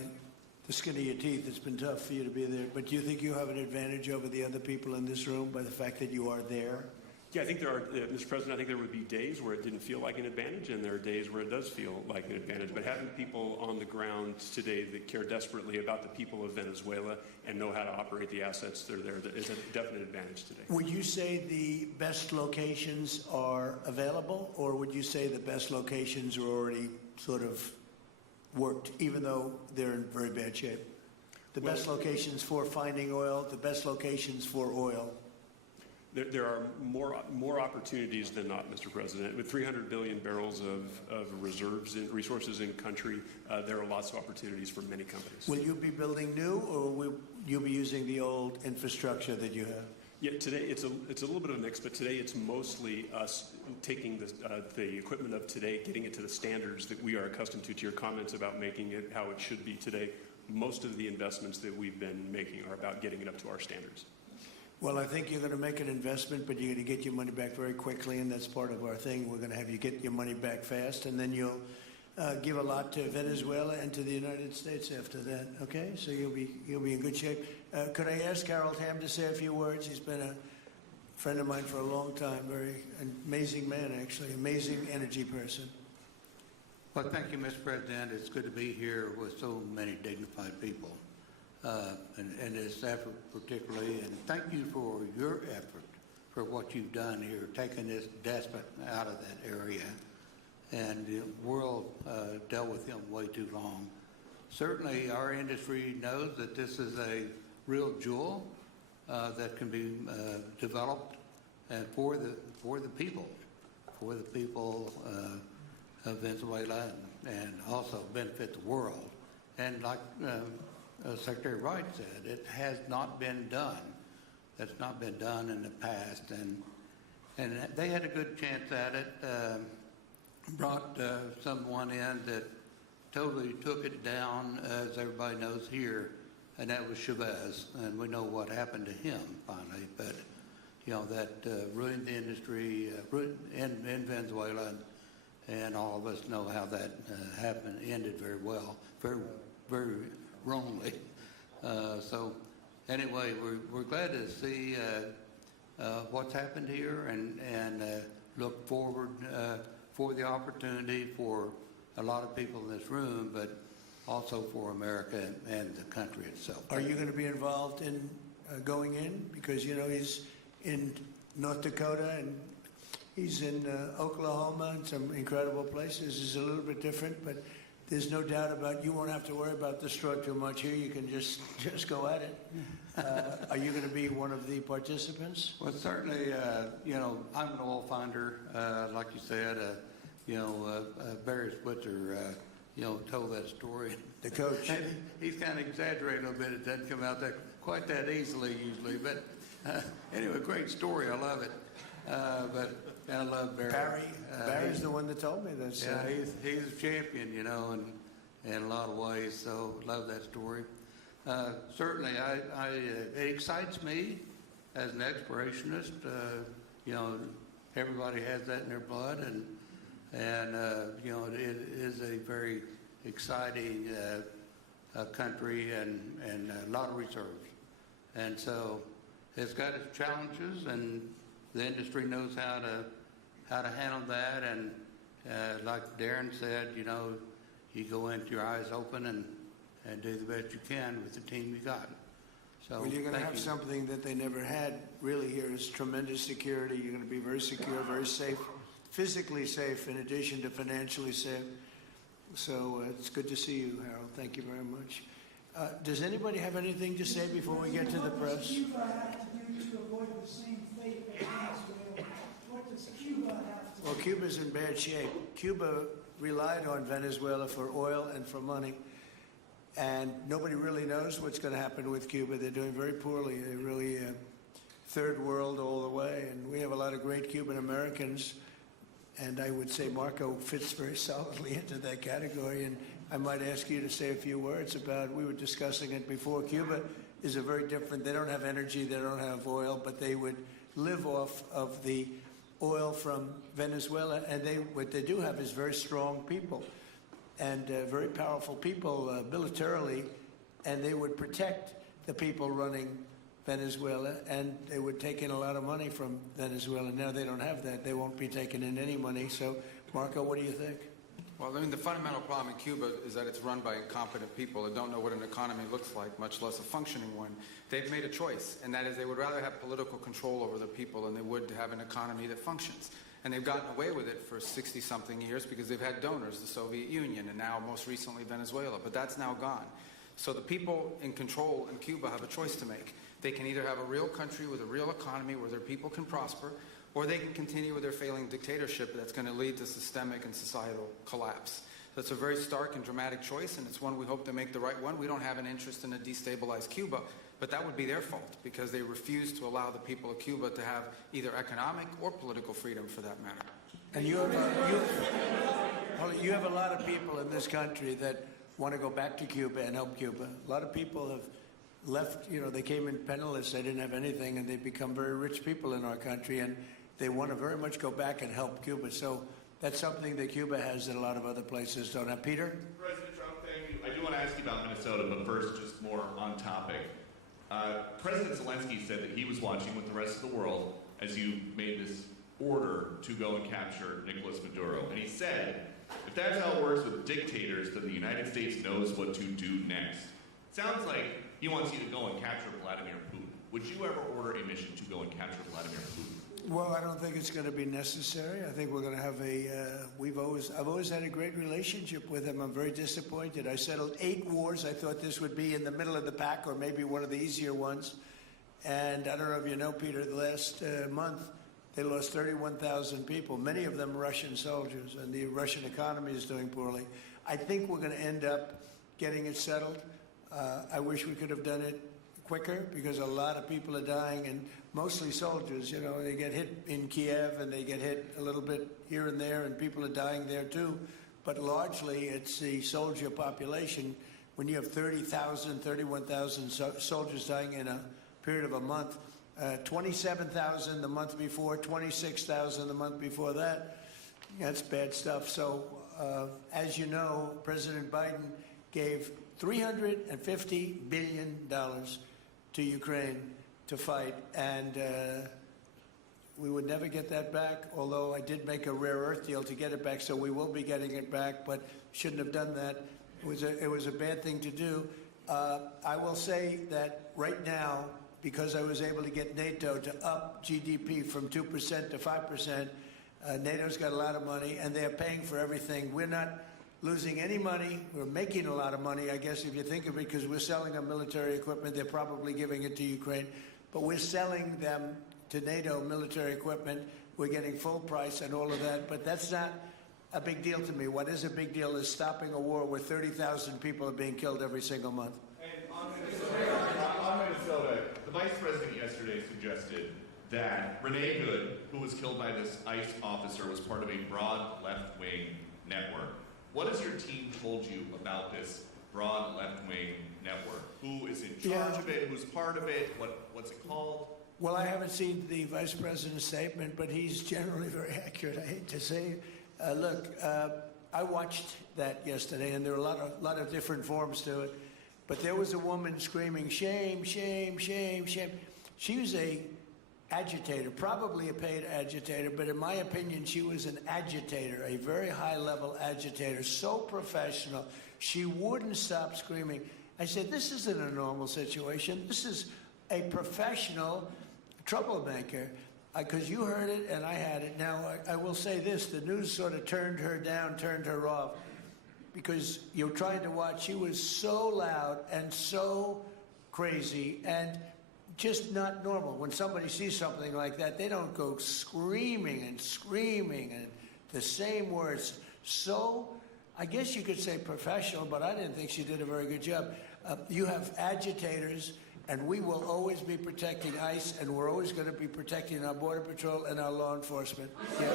the skin of your teeth. It's been tough for you to be there. But do you think you have an advantage over the other people in this room by the fact that you are there? Yeah, I think there are, Mr. President, I think there would be days where it didn't feel like an advantage, and there are days where it does feel like an advantage. But having people on the ground today that care desperately about the people of Venezuela and know how to operate the assets that are there is a definite advantage today. Would you say the best locations are available, or would you say the best locations are already sort of worked, even though they're in very bad shape? The best locations for finding oil, the best locations for oil. There are more opportunities than not, Mr. President. With 300 billion barrels of reserves and resources in country, there are lots of opportunities for many companies. Will you be building new, or will you be using the old infrastructure that you have? Yeah, today it's a little bit of a mix, but today it's mostly us taking the equipment of today, getting it to the standards that we are accustomed to your comments about making it how it should be today. Most of the investments that we've been making are about getting it up to our standards. Well, I think you're going to make an investment, but you're going to get your money back very quickly, and that's part of our thing. We're going to have you get your money back fast, and then you'll give a lot to Venezuela and to the United States after that. Okay, so you'll be in good shape. Could I ask Harold Hamm to say a few words? He's been a friend of mine for a long time. Very amazing man, actually, amazing energy person. Well, thank you, Mr. President. It's good to be here with so many dignified people. And this effort particularly, and thank you for your effort for what you've done here, taking this despot out of that area. And the world dealt with him way too long. Certainly our industry knows that this is a real jewel that can be developed for the people of Venezuela, and also benefit the world. And like Secretary Wright said, it has not been done. That's not been done in the past, and they had a good chance at it. Brought someone in that totally took it down, as everybody knows here, and that was Chavez, and we know what happened to him finally. But you know that ruined the industry in Venezuela, and all of us know how that happened. Ended very well, very wrongly. So anyway, we're glad to see what's happened here, and look forward for the opportunity for a lot of people in this room, but also for America and the country itself. Are you going to be involved in going in? Because, you know, he's in North Dakota and he's in Oklahoma and some incredible places. It's a little bit different, but there's no doubt about you won't have to worry about the straw too much here. You can just go at it. Are you going to be one of the participants? Well, certainly, you know, I'm an oil finder, like you said. Barry Spitzer, told that story. The coach. He's kind of exaggerating a little bit. It doesn't come out quite that easily usually. But anyway, great story. I love it. But I love Barry. Barry's the one that told me this. Yeah, he's a champion, in a lot of ways. So love that story. Certainly, it excites me as an explorationist. Everybody has that in their blood, and it is a very exciting country and a lot of reserves. And so it's got its challenges, and the industry knows how to handle that. And like Darren said, you go into your eyes open and do the best you can with the team you got. So well, you're going to have something that they never had really here is tremendous security. You're going to be very secure, very safe physically safe in addition to financially safe. So it's good to see you, Harold. Thank you very much. Does anybody have anything to say before we get to the press? What does Cuba have to do to avoid the same fate as Venezuela? What does Cuba have to do? Well, Cuba's in bad shape. Cuba relied on Venezuela for oil and for money. And nobody really knows what's going to happen with Cuba. They're doing very poorly. They're really third world all the way. And we have a lot of great Cuban Americans. And I would say Marco fits very solidly into that category. And I might ask you to say a few words about, we were discussing it before, Cuba is a very different, they don't have energy, they don't have oil, but they would live off of the oil from Venezuela. And what they do have is very strong people and very powerful people militarily, and they would protect the people running Venezuela, and they would take in a lot of money from Venezuela. Now they don't have that. They won't be taking in any money. So, Marco, what do you think? Well, I mean, the fundamental problem in Cuba is that it's run by incompetent people that don't know what an economy looks like, much less a functioning one. They've made a choice, and that is they would rather have political control over their people than they would have an economy that functions. And they've gotten away with it for 60-something years because they've had donors, the Soviet Union, and now most recently Venezuela. But that's now gone. So the people in control in Cuba have a choice to make. They can either have a real country with a real economy where their people can prosper, or they can continue with their failing dictatorship that's going to lead to systemic and societal collapse. So it's a very stark and dramatic choice, and it's one we hope to make the right one. We don't have an interest in a destabilized Cuba, but that would be their fault because they refuse to allow the people of Cuba to have either economic or political freedom for that matter. And you have a lot of people in this country that want to go back to Cuba and help Cuba. A lot of people have left, they came in penniless, they didn't have anything, and they've become very rich people in our country, and they want to very much go back and help Cuba. So that's something that Cuba has that a lot of other places don't have. Peter? President Trump, thank you. I do want to ask you about Minnesota, but first, just more on topic. President Zelensky said that he was watching with the rest of the world as you made this order to go and capture Nicolas Maduro. And he said, if that's how it works with dictators, then the United States knows what to do next. Sounds like he wants you to go and capture Vladimir Putin. Would you ever order a mission to go and capture Vladimir Putin? Well, I don't think it's going to be necessary. I think we're going to have I've always had a great relationship with him. I'm very disappointed. I settled 8 wars. I thought this would be in the middle of the pack or maybe one of the easier ones. And I don't know if you know, Peter, the last month they lost 31,000 people, many of them Russian soldiers, and the Russian economy is doing poorly. I think we're going to end up getting it settled. I wish we could have done it quicker because a lot of people are dying, and mostly soldiers. They get hit in Kiev and they get hit a little bit here and there, and people are dying there too. But largely it's the soldier population. When you have 30,000, 31,000 soldiers dying in a period of a month, 27,000 the month before, 26,000 the month before that, that's bad stuff. So as you know, President Biden gave $350 billion to Ukraine to fight, and we would never get that back, although I did make a rare earth deal to get it back, so we will be getting it back, but shouldn't have done that. It was a bad thing to do. I will say that right now, because I was able to get NATO to up GDP from 2% to 5%, NATO's got a lot of money, and they're paying for everything. We're not losing any money. We're making a lot of money, I guess, if you think of it, because we're selling them military equipment. They're probably giving it to Ukraine. But we're selling them to NATO military equipment. We're getting full price and all of that. But that's not a big deal to me. What is a big deal is stopping a war where 30,000 people are being killed every single month. And on Minnesota, the vice president yesterday suggested that Renee Good, who was killed by this ICE officer, was part of a broad left-wing network. What has your team told you about this broad left-wing network? Who is in charge of it? Who's part of it? What's it called? Well, I haven't seen the vice president's statement, but he's generally very accurate. I hate to say it. Look, I watched that yesterday, and there were a lot of different forms to it. But there was a woman screaming, shame, shame, shame, shame. She was a agitator, probably a paid agitator, but in my opinion, she was an agitator, a very high-level agitator, so professional. She wouldn't stop screaming. I said, this isn't a normal situation. This is a professional troublemaker. Because you heard it and I had it. Now, I will say this, the news sort of turned her down, turned her off, because you're trying to watch. She was so loud and so crazy and just not normal. When somebody sees something like that, they don't go screaming and the same words. So, I guess you could say professional, but I didn't think she did a very good job. You have agitators, and we will always be protecting ICE, and we're always going to be protecting our Border Patrol and our law enforcement. Yeah.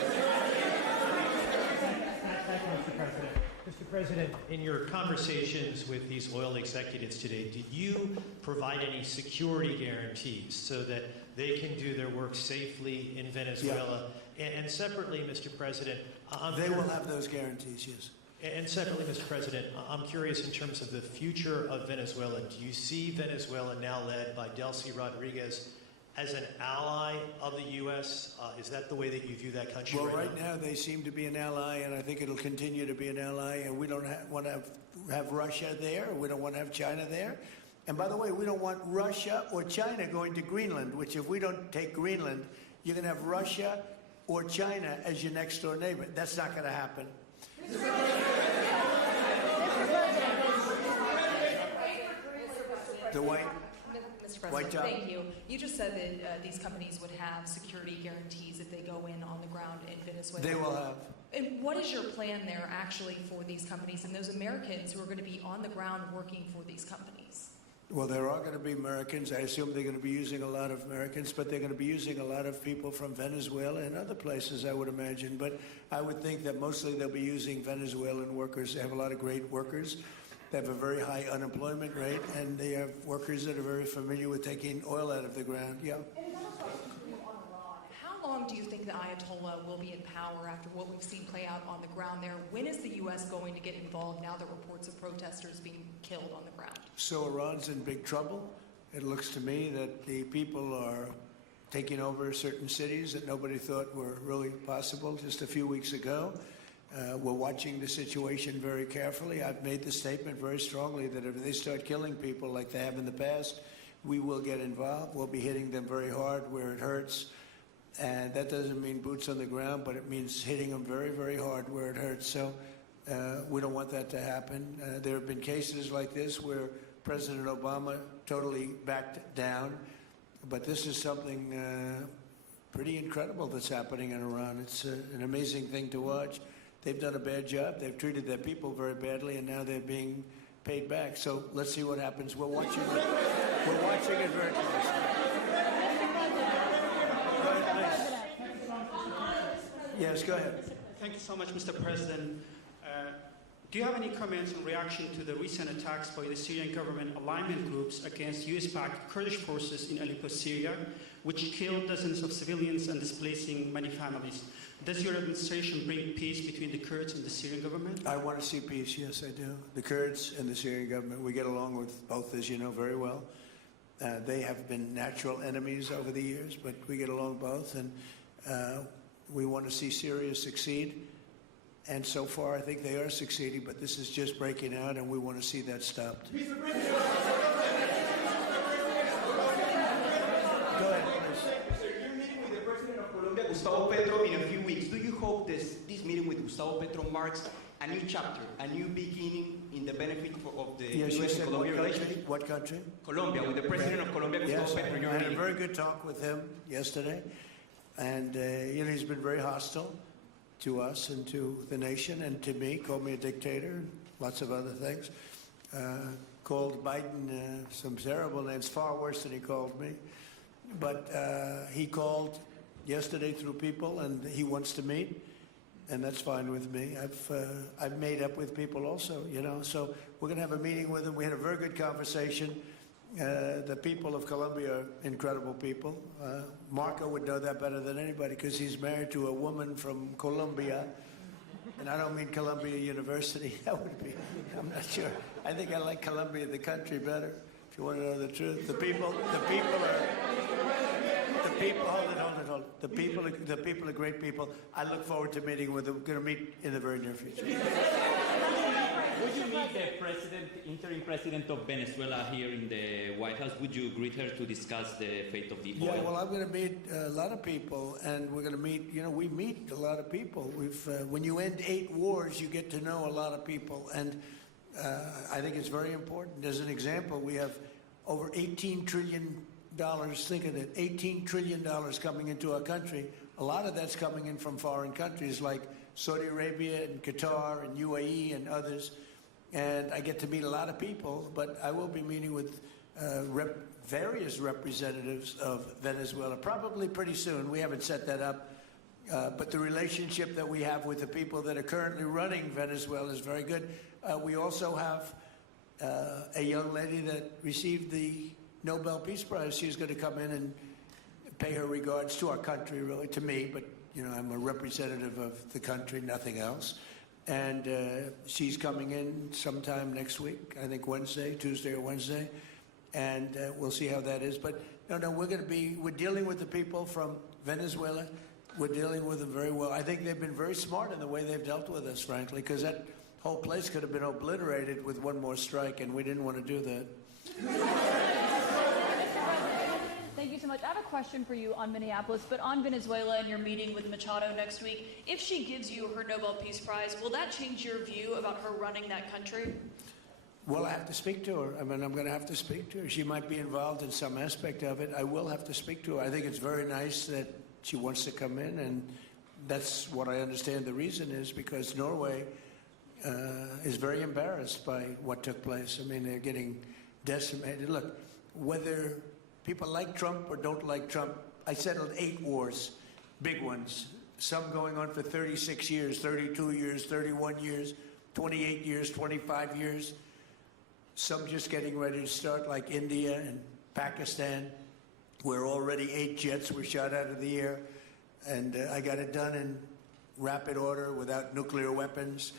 Thank you, Mr. President. Mr. President, in your conversations with these oil executives today, did you provide any security guarantees so that they can do their work safely in Venezuela? Yeah. And separately, Mr. President, they will have those guarantees, yes. And separately, Mr. President, I'm curious in terms of the future of Venezuela. Do you see Venezuela now led by Delcy Rodriguez as an ally of the U.S.? Is that the way that you view that country right now? They seem to be an ally, and I think it'll continue to be an ally, and we don't want to have Russia there. We don't want to have China there. And by the way, we don't want Russia or China going to Greenland, which if we don't take Greenland, you're going to have Russia or China as your next-door neighbor. That's not going to happen. The white... Mr. President, thank you. You just said that these companies would have security guarantees if they go in on the ground in Venezuela. They will have. And what is your plan there actually for these companies and those Americans who are going to be on the ground working for these companies? Well, there are going to be Americans. I assume they're going to be using a lot of Americans, but they're going to be using a lot of people from Venezuela and other places, I would imagine. But I would think that mostly they'll be using Venezuelan workers. They have a lot of great workers. They have a very high unemployment rate, and they have workers that are very familiar with taking oil out of the ground. Yeah. How long do you think the Ayatollah will be in power after what we've seen play out on the ground there? When is the U.S. going to get involved now that reports of protesters being killed on the ground? So Iran's in big trouble. It looks to me that the people are taking over certain cities that nobody thought were really possible just a few weeks ago. We're watching the situation very carefully. I've made the statement very strongly that if they start killing people like they have in the past, we will get involved. We'll be hitting them very hard where it hurts. And that doesn't mean boots on the ground, but it means hitting them very, very hard where it hurts. So we don't want that to happen. There have been cases like this where President Obama totally backed down. But this is something pretty incredible that's happening in Iran. It's an amazing thing to watch. They've done a bad job. They've treated their people very badly, and now they're being paid back. So let's see what happens. We're watching it. We're watching it very closely. Go ahead, please. Yes, go ahead. Thank you so much, Mr. President. Do you have any comments in reaction to the recent attacks by the Syrian government alignment groups against US-backed Kurdish forces in Aleppo, Syria, which killed dozens of civilians and displacing many families? Does your administration bring peace between the Kurds and the Syrian government? I want to see peace, yes, I do. The Kurds and the Syrian government, we get along with both, as you know very well. They have been natural enemies over the years, but we get along both, and we want to see Syria succeed. And so far, I think they are succeeding, but this is just breaking out, and we want to see that stopped. Go ahead, Sir, you're meeting with the President of Colombia, Gustavo Petro, in a few weeks. Do you hope this meeting with Gustavo Petro marks a new chapter, a new beginning in the benefit of the U.S. and Colombia relationship? What country? Colombia, with the President of Colombia, Gustavo Petro. Yes, I had a very good talk with him yesterday, and he's been very hostile to us and to the nation and to me, called me a dictator, and lots of other things. Called Biden some terrible names, far worse than he called me. But he called yesterday through people, and he wants to meet, and that's fine with me. I've made up with people also, you know. So we're going to have a meeting with him. We had a very good conversation. The people of Colombia are incredible people. Marco would know that better than anybody because he's married to a woman from Colombia. And I don't mean Columbia University. That would be, I'm not sure. I think I like Colombia, the country, better, if you want to know the truth. The people are, hold it. The people are great people. I look forward to meeting with them. We're going to meet in the very near future. Would you meet the interim president of Venezuela here in the White House? Would you greet her to discuss the fate of the oil? Yeah, well, I'm going to meet a lot of people, and we're going to meet, we meet a lot of people. When you end 8 wars, you get to know a lot of people, and I think it's very important. As an example, we have over $18 trillion, think of it, $18 trillion coming into our country. A lot of that's coming in from foreign countries like Saudi Arabia and Qatar and UAE and others. And I get to meet a lot of people, but I will be meeting with various representatives of Venezuela probably pretty soon. We haven't set that up. But the relationship that we have with the people that are currently running Venezuela is very good. We also have a young lady that received the Nobel Peace Prize. She's going to come in and pay her regards to our country, really, to me, but I'm a representative of the country, nothing else. And she's coming in sometime next week, I think Tuesday or Wednesday, and we'll see how that is. But no, we're dealing with the people from Venezuela. We're dealing with them very well. I think they've been very smart in the way they've dealt with us, frankly, because that whole place could have been obliterated with one more strike, and we didn't want to do that. Thank you so much. I have a question for you on Minneapolis, but on Venezuela and your meeting with Machado next week. If she gives you her Nobel Peace Prize, will that change your view about her running that country? Well, I have to speak to her. I'm going to have to speak to her. She might be involved in some aspect of it. I will have to speak to her. I think it's very nice that she wants to come in, and that's what I understand the reason is, because Norway is very embarrassed by what took place. I mean, they're getting decimated. Look, whether people like Trump or don't like Trump, I settled 8 wars, big ones, some going on for 36 years, 32 years, 31 years, 28 years, 25 years, some just getting ready to start, like India and Pakistan, where already 8 jets were shot out of the air, and I got it done in rapid order without nuclear weapons.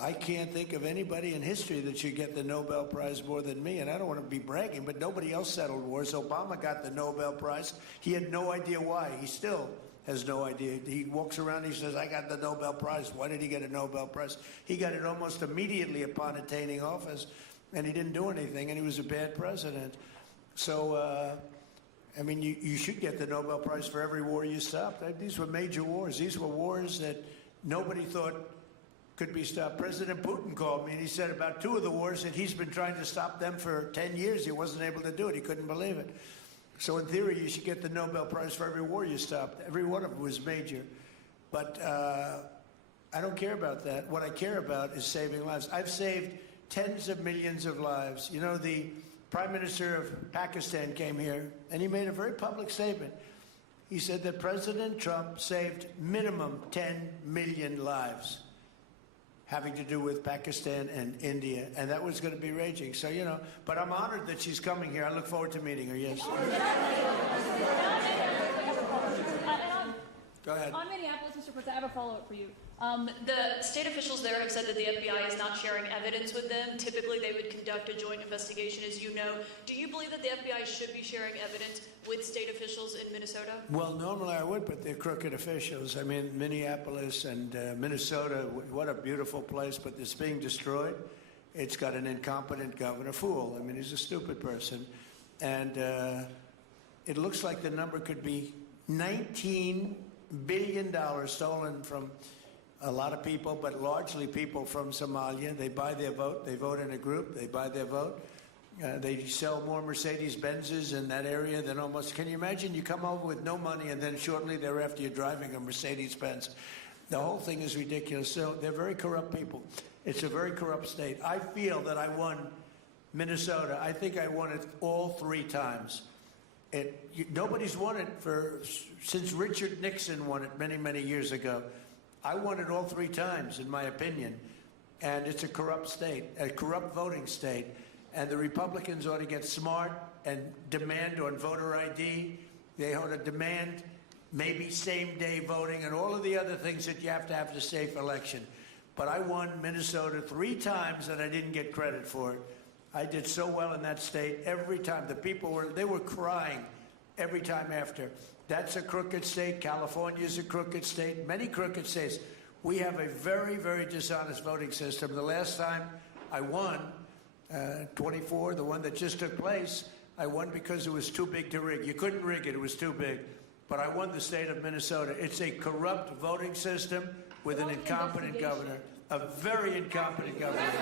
I can't think of anybody in history that should get the Nobel Prize more than me, and I don't want to be bragging, but nobody else settled wars. Obama got the Nobel Prize. He had no idea why. He still has no idea. He walks around, he says, I got the Nobel Prize. Why did he get a Nobel Prize? He got it almost immediately upon attaining office, and he didn't do anything, and he was a bad president. So, I mean, you should get the Nobel Prize for every war you stopped. These were major wars. These were wars that nobody thought could be stopped. President Putin called me, and he said about 2 of the wars that he's been trying to stop them for 10 years. He wasn't able to do it. He couldn't believe it. So in theory, you should get the Nobel Prize for every war you stopped. Every one of them was major. But I don't care about that. What I care about is saving lives. I've saved tens of millions of lives. You know, the Prime Minister of Pakistan came here, and he made a very public statement. He said that President Trump saved minimum 10 million lives having to do with Pakistan and India, and that was going to be raging. So, but I'm honored that she's coming here. I look forward to meeting her, yes. Go ahead. On Minneapolis, Mr. President, I have a follow-up for you. The state officials there have said that the FBI is not sharing evidence with them. Typically, they would conduct a joint investigation, as you know. Do you believe that the FBI should be sharing evidence with state officials in Minnesota? Well, normally I would, but they're crooked officials. I mean, Minneapolis and Minnesota, what a beautiful place, but it's being destroyed. It's got an incompetent governor, fool. I mean, he's a stupid person. And it looks like the number could be $19 billion stolen from a lot of people, but largely people from Somalia. They buy their vote. They vote in a group. They buy their vote. They sell more Mercedes-Benzes in that area than almost... Can you imagine? You come over with no money, and then shortly thereafter you're driving a Mercedes-Benz. The whole thing is ridiculous. So they're very corrupt people. It's a very corrupt state. I feel that I won Minnesota. I think I won it all 3 times. Nobody's won it since Richard Nixon won it many, many years ago. I won it all 3 times, in my opinion. And it's a corrupt state, a corrupt voting state. And the Republicans ought to get smart and demand on voter ID. They ought to demand maybe same-day voting and all of the other things that you have to have a safe election. But I won Minnesota 3 times, and I didn't get credit for it. I did so well in that state every time. The people were crying every time after. That's a crooked state. California is a crooked state. Many crooked states. We have a very, very dishonest voting system. The last time I won, 24, the one that just took place, I won because it was too big to rig. You couldn't rig it, it was too big. But I won the state of Minnesota. It's a corrupt voting system with an incompetent governor, a very incompetent governor.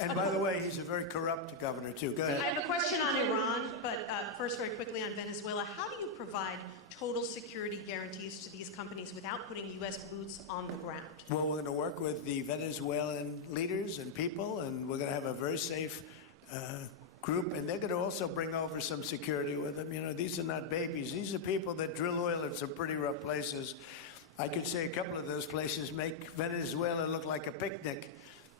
And by the way, he's a very corrupt governor, too. Go ahead. I have a question on Iran, but first, very quickly on Venezuela. How do you provide total security guarantees to these companies without putting U.S. boots on the ground? Well, we're going to work with the Venezuelan leaders and people, and we're going to have a very safe group, and they're going to also bring over some security with them. You know, these are not babies. These are people that drill oil in some pretty rough places. I could say a couple of those places make Venezuela look like a picnic.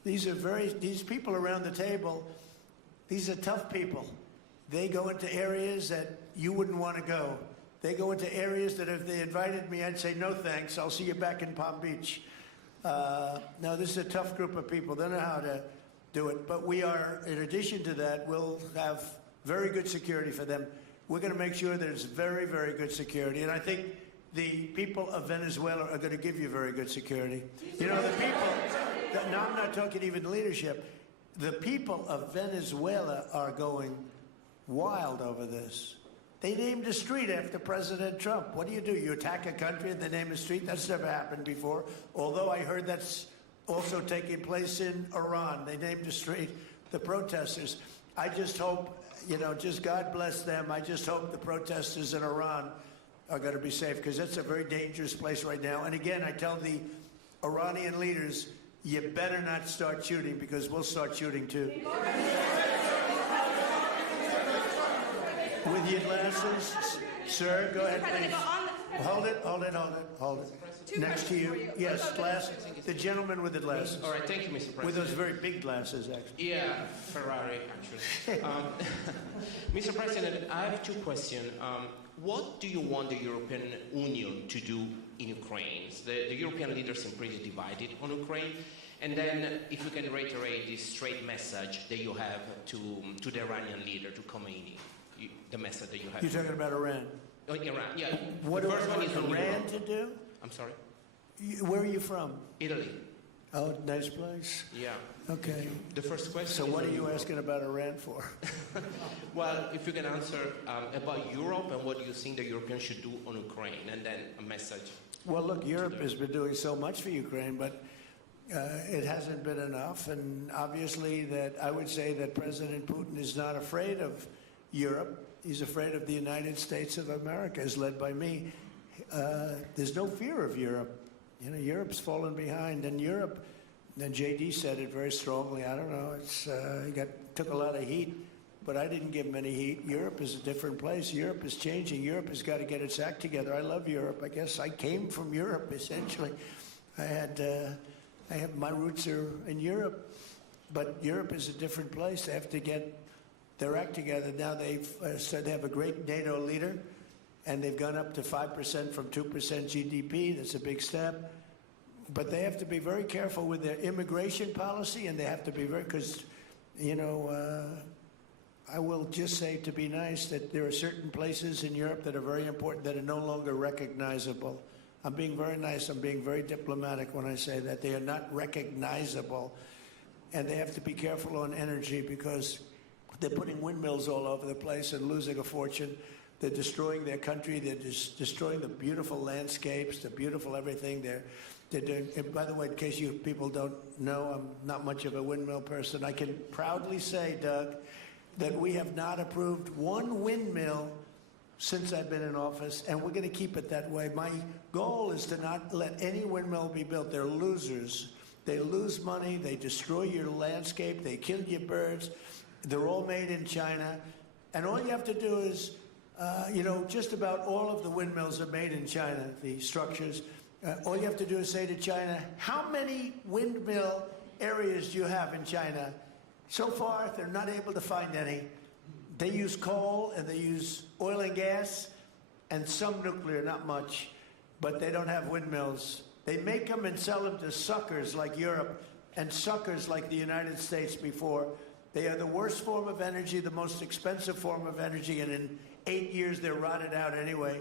These people around the table, these are tough people. They go into areas that you wouldn't want to go. They go into areas that if they invited me, I'd say, no thanks, I'll see you back in Palm Beach. No, this is a tough group of people. They know how to do it. But we are, in addition to that, we'll have very good security for them. We're going to make sure there's very, very good security. And I think the people of Venezuela are going to give you very good security. You know, the people, now I'm not talking even leadership, the people of Venezuela are going wild over this. They named a street after President Trump. What do? You attack a country and they name a street? That's never happened before. Although I heard that's also taking place in Iran. They named a street, the protesters. I just hope, you know, just God bless them. I just hope the protesters in Iran are going to be safe, because that's a very dangerous place right now. And again, I tell the Iranian leaders, you better not start shooting, because we'll start shooting too. With your glasses, sir, go ahead, please. Hold it. Next to you. Yes, glasses. The gentleman with the glasses. All right, thank you, Mr. President. With those very big glasses, actually. Yeah, Ferrari, actually. Mr. President, I have two questions. What do you want the European Union to do in Ukraine? The European leaders are pretty divided on Ukraine. And then, if you can reiterate this straight message that you have to the Iranian leader, to Khomeini, the message that you have. You're talking about Iran? Oh, Iran, yeah. What the do first I one want is on Iran Europe. to do? I'm sorry? Where are you from? Italy. Oh, nice place. Yeah. Okay. The first question So is what on are you Europe. asking about Iran for? Well, if you can answer about Europe and what you think the Europeans should do on Ukraine, and then a message. Well, look, Europe has been doing so much for Ukraine, but it hasn't been enough. And obviously that I would say that President Putin is not afraid of Europe. He's afraid of the United States of America, as led by me. There's no fear of Europe. You know, Europe's fallen behind. And Europe, and J.D. said it very strongly, I don't know, he took a lot of heat, but I didn't give him any heat. Europe is a different place. Europe is changing. Europe has got to get its act together. I love Europe. I guess I came from Europe, essentially. My roots are in Europe, but Europe is a different place. They have to get their act together. Now they've said they have a great NATO leader, and they've gone up to 5% from 2% GDP. That's a big step. But they have to be very careful with their immigration policy, and they have to be very, because, you know, I will just say, to be nice, that there are certain places in Europe that are very important that are no longer recognizable. I'm being very nice. I'm being very diplomatic when I say that. They are not recognizable. And they have to be careful on energy, because they're putting windmills all over the place and losing a fortune. They're destroying their country. They're destroying the beautiful landscapes, the beautiful everything. They're doing, and by the way, in case you people don't know, I'm not much of a windmill person. I can proudly say, Doug, that we have not approved one windmill since I've been in office, and we're going to keep it that way. My goal is to not let any windmill be built. They're losers. They lose money. They destroy your landscape. They kill your birds. They're all made in China. And all you have to do is, you know, just about all of the windmills are made in China, the structures. All you have to do is say to China, how many windmill areas do you have in China? So far, they're not able to find any. They use coal and they use oil and gas and some nuclear, not much, but they don't have windmills. They make them and sell them to suckers like Europe and suckers like the United States before. They are the worst form of energy, the most expensive form of energy, and in 8 years they're rotted out anyway.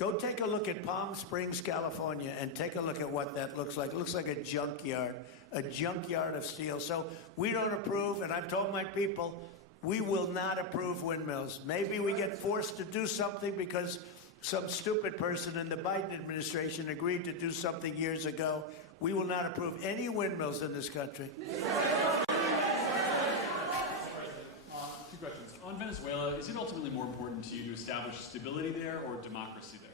Go take a look at Palm Springs, California, and take a look at what that looks like. It looks like a junkyard of steel. So we don't approve, and I've told my people, we will not approve windmills. Maybe we get forced to do something because some stupid person in the Biden administration agreed to do something years ago. We will not approve any windmills in this country. Two questions. On Venezuela, is it ultimately more important to you to establish stability there or democracy there?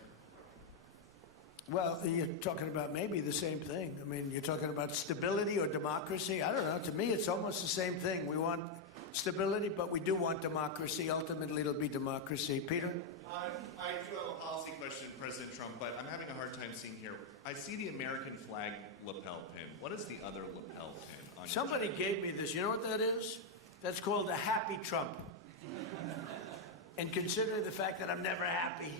Well, you're talking about maybe the same thing. I mean, you're talking about stability or democracy. I don't know. To me, it's almost the same thing. We want stability, but we do want democracy. Ultimately, it'll be democracy. Peter? I do have a policy question, President Trump, but I'm having a hard time seeing here. I see the American flag lapel pin. What is the other lapel pin on Somebody gave me this. You know what that is? That's called a happy Trump. And consider the fact that I'm never happy.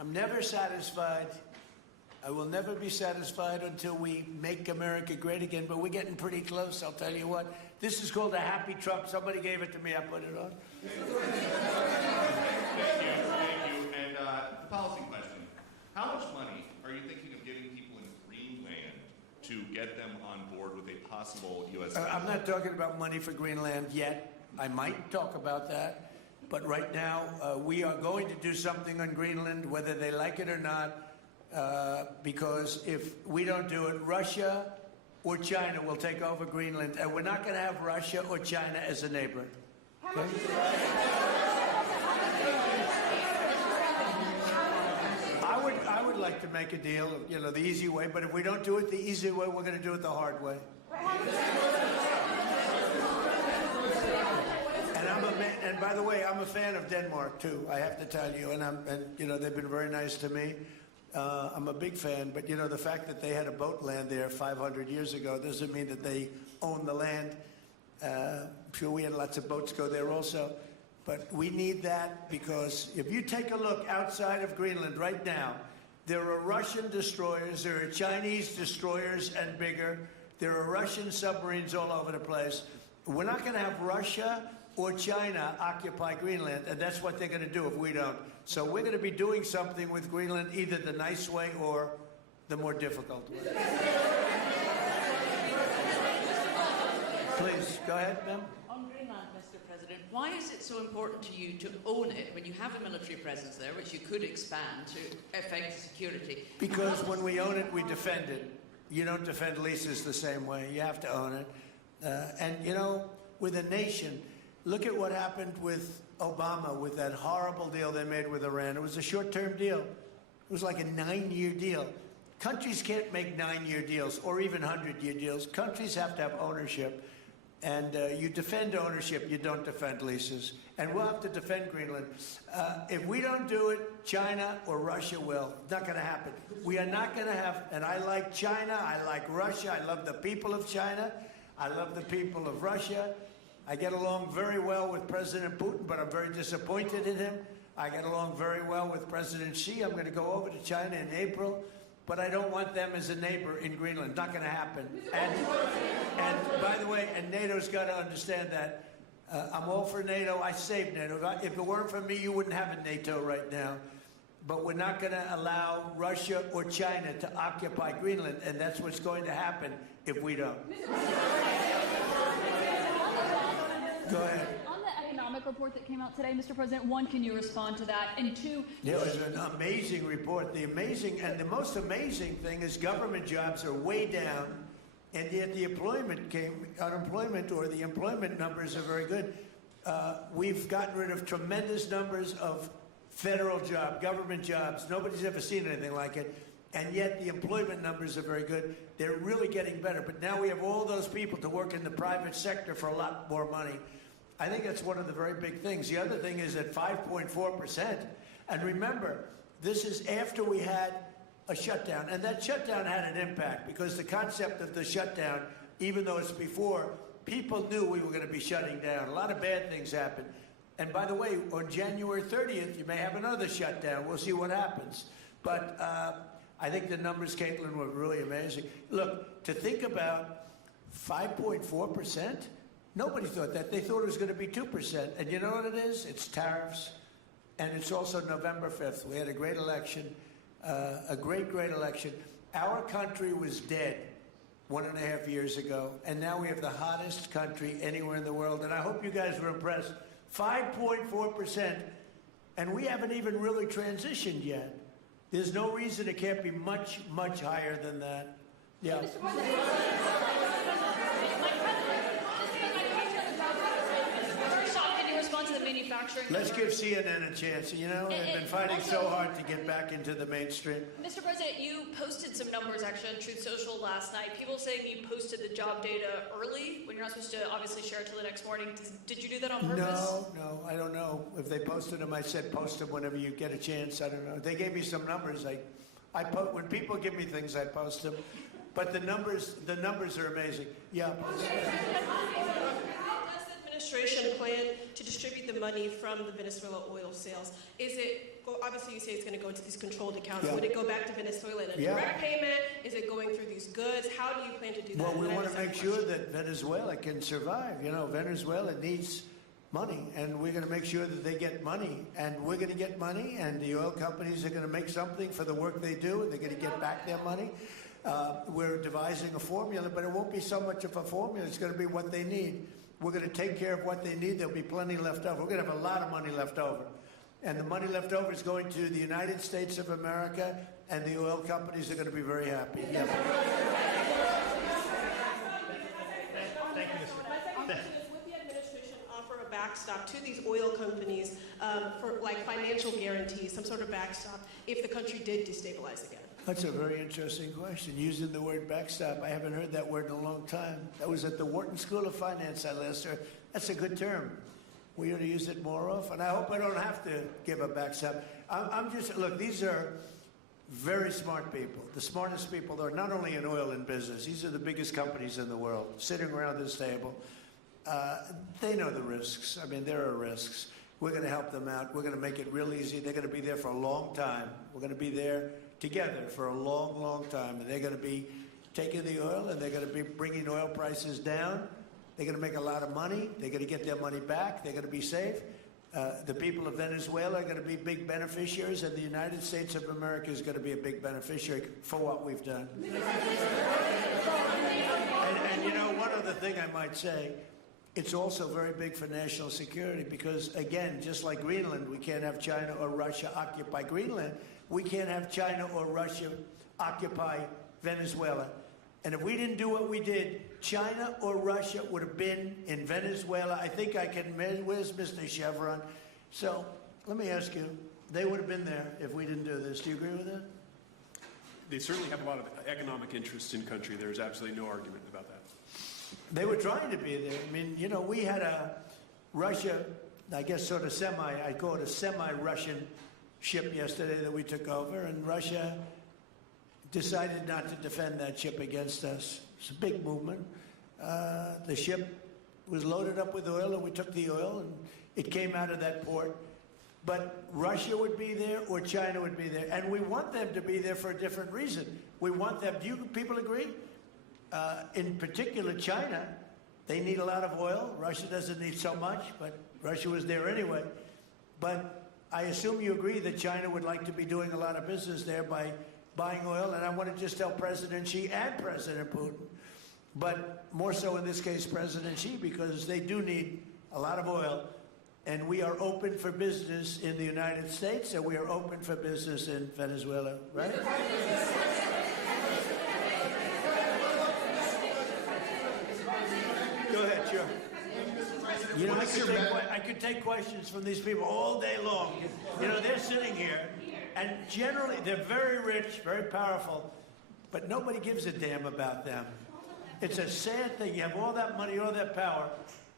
I'm never satisfied. I will never be satisfied until we make America great again, but we're getting pretty close, I'll tell you what. This is called a happy Trump. Somebody gave it to me. I put it on. Thank you. And the policy question. How much money are you thinking of giving people in Greenland to get them on board with a possible U.S. I'm not talking about money for Greenland yet. I might talk about that. But right now, we are going to do something on Greenland, whether they like it or not, because if we don't do it, Russia or China will take over Greenland, and we're not going to have Russia or China as a neighbor. Okay? I would like to make a deal, you know, the easy way, but if we don't do it the easy way, we're going to do it the hard way. And by the way, I'm a fan of Denmark too. I have to tell you, and you know, they've been very nice to me. I'm a big fan, but you know, the fact that they had a boat land there 500 years ago doesn't mean that they own the land. I'm sure we had lots of boats go there also, but we need that because if you take a look outside of Greenland right now, there are Russian destroyers, there are Chinese destroyers and bigger, there are Russian submarines all over the place. We're not going to have Russia or China occupy Greenland, and that's what they're going to do if we don't. So we're going to be doing something with Greenland, either the nice way or the more difficult way. Please, go ahead, ma'am. On Greenland, Mr. President, why is it so important to you to own it when you have a military presence there, which you could expand to affect security? Because when we own it, we defend it. You don't defend leases the same way. You have to own it. And, you know, with a nation, look at what happened with Obama, with that horrible deal they made with Iran. It was a short-term deal. It was like a 9-year deal. Countries can't make 9-year deals or even 100-year deals. Countries have to have ownership. And you defend ownership, you don't defend leases. And we'll have to defend Greenland. If we don't do it, China or Russia will. It's not going to happen. We are not going to have, and I like China, I like Russia, I love the people of China, I love the people of Russia. I get along very well with President Putin, but I'm very disappointed in him. I get along very well with President Xi. I'm going to go over to China in April, but I don't want them as a neighbor in Greenland. Not going to happen. And by the way, and NATO's got to understand that. I'm all for NATO. I saved NATO. If it weren't for me, you wouldn't have a NATO right now. But we're not going to allow Russia or China to occupy Greenland, and that's what's going to happen if we don't. Go ahead. On the economic report that came out today, Mr. President, one, can you respond to that? And two, it was an amazing report. The most amazing thing is government jobs are way down, and yet the unemployment or the employment numbers are very good. We've gotten rid of tremendous numbers of federal government jobs. Nobody's ever seen anything like it. And yet the employment numbers are very good. They're really getting better. But now we have all those people to work in the private sector for a lot more money. I think that's one of the very big things. The other thing is at 5.4%. And remember, this is after we had a shutdown. And that shutdown had an impact because the concept of the shutdown, even though it's before, people knew we were going to be shutting down. A lot of bad things happened. And by the way, on January 30th, you may have another shutdown. We'll see what happens. But I think the numbers, Caitlin, were really amazing. Look, to think about 5.4%, nobody thought that. They thought it was going to be 2%. And you know what it is? It's tariffs and it's also November 5th. We had a great election, a great election. Our country was dead 1.5 years ago, and now we have the hottest country anywhere in the world, and I hope you guys were impressed. 5.4%, and we haven't even really transitioned yet. There's no reason it can't be much, much higher than that. Yeah. To the manufacturing. Let's give CNN a chance. You know, they've been fighting so hard to get back into the mainstream. Mr. President, you posted some numbers actually on Truth Social last night. People saying you posted the job data early when you're not supposed to obviously share it till the next morning. Did you do that on purpose? No, I don't know. If they posted them, I said post them whenever you get a chance. I don't know. They gave me some numbers. When people give me things, I post them. But the numbers are amazing. Yeah. Administration plan to distribute the money from the Venezuela oil sales? Is it, obviously you say it's going to go into these controlled accounts. Yeah. Would it go back to Venezuela in a direct payment? Is it going through these goods? How do you plan to do that? Well, we want to make sure that Venezuela can survive. You know, Venezuela needs money, and we're going to make sure that they get money. And we're going to get money, and the oil companies are going to make something for the work they do, and they're going to get back their money. We're devising a formula, but it won't be so much of a formula. It's going to be what they need. We're going to take care of what they need. There'll be plenty left over. We're going to have a lot of money left over. And the money left over is going to the United States of America, and the oil companies are going to be very happy. Yeah. Thank you, Mr. President. Would the administration offer a backstop to these oil companies for like financial guarantees, some sort of backstop, if the country did destabilize again? That's a very interesting question. Using the word backstop, I haven't heard that word in a long time. That was at the Wharton School of Finance I last heard. That's a good term. We ought to use it more often. I hope I don't have to give a backstop. Look, these are very smart people. The smartest people, they're not only in oil and business. These are the biggest companies in the world, sitting around this table. They know the risks. I mean, there are risks. We're going to help them out. We're going to make it real easy. They're going to be there for a long time. We're going to be there together for a long, long time. And they're going to be taking the oil, and they're going to be bringing oil prices down. They're going to make a lot of money. They're going to get their money back. They're going to be safe. The people of Venezuela are going to be big beneficiaries, and the United States of America is going to be a big beneficiary for what we've done. And you know, one other thing I might say, it's also very big for national security because, again, just like Greenland, we can't have China or Russia occupy Greenland. We can't have China or Russia occupy Venezuela. And if we didn't do what we did, China or Russia would have been in Venezuela. I think I can measure. Where's Mr. Chevron? So let me ask you, they would have been there if we didn't do this. Do you agree with that? They certainly have a lot of economic interest in country. There's absolutely no argument about that. They were trying to be there. I mean, you know, we had a Russia, I guess sort of I call it a semi-Russian ship yesterday that we took over, and Russia decided not to defend that ship against us. It's a big movement. The ship was loaded up with oil, and we took the oil, and it came out of that port. But Russia would be there or China would be there, and we want them to be there for a different reason. We want them, do you people agree? In particular, China, they need a lot of oil. Russia doesn't need so much, but Russia was there anyway. But I assume you agree that China would like to be doing a lot of business there by buying oil, and I want to just tell President Xi and President Putin, but more so in this case President Xi, because they do need a lot of oil, and we are open for business in the United States, and we are open for business in Venezuela, right? Go ahead, sure. You know, I could take questions from these people all day long. You know, they're sitting here, and generally they're very rich, very powerful, but nobody gives a damn about them. It's a sad thing. You have all that money, all that power,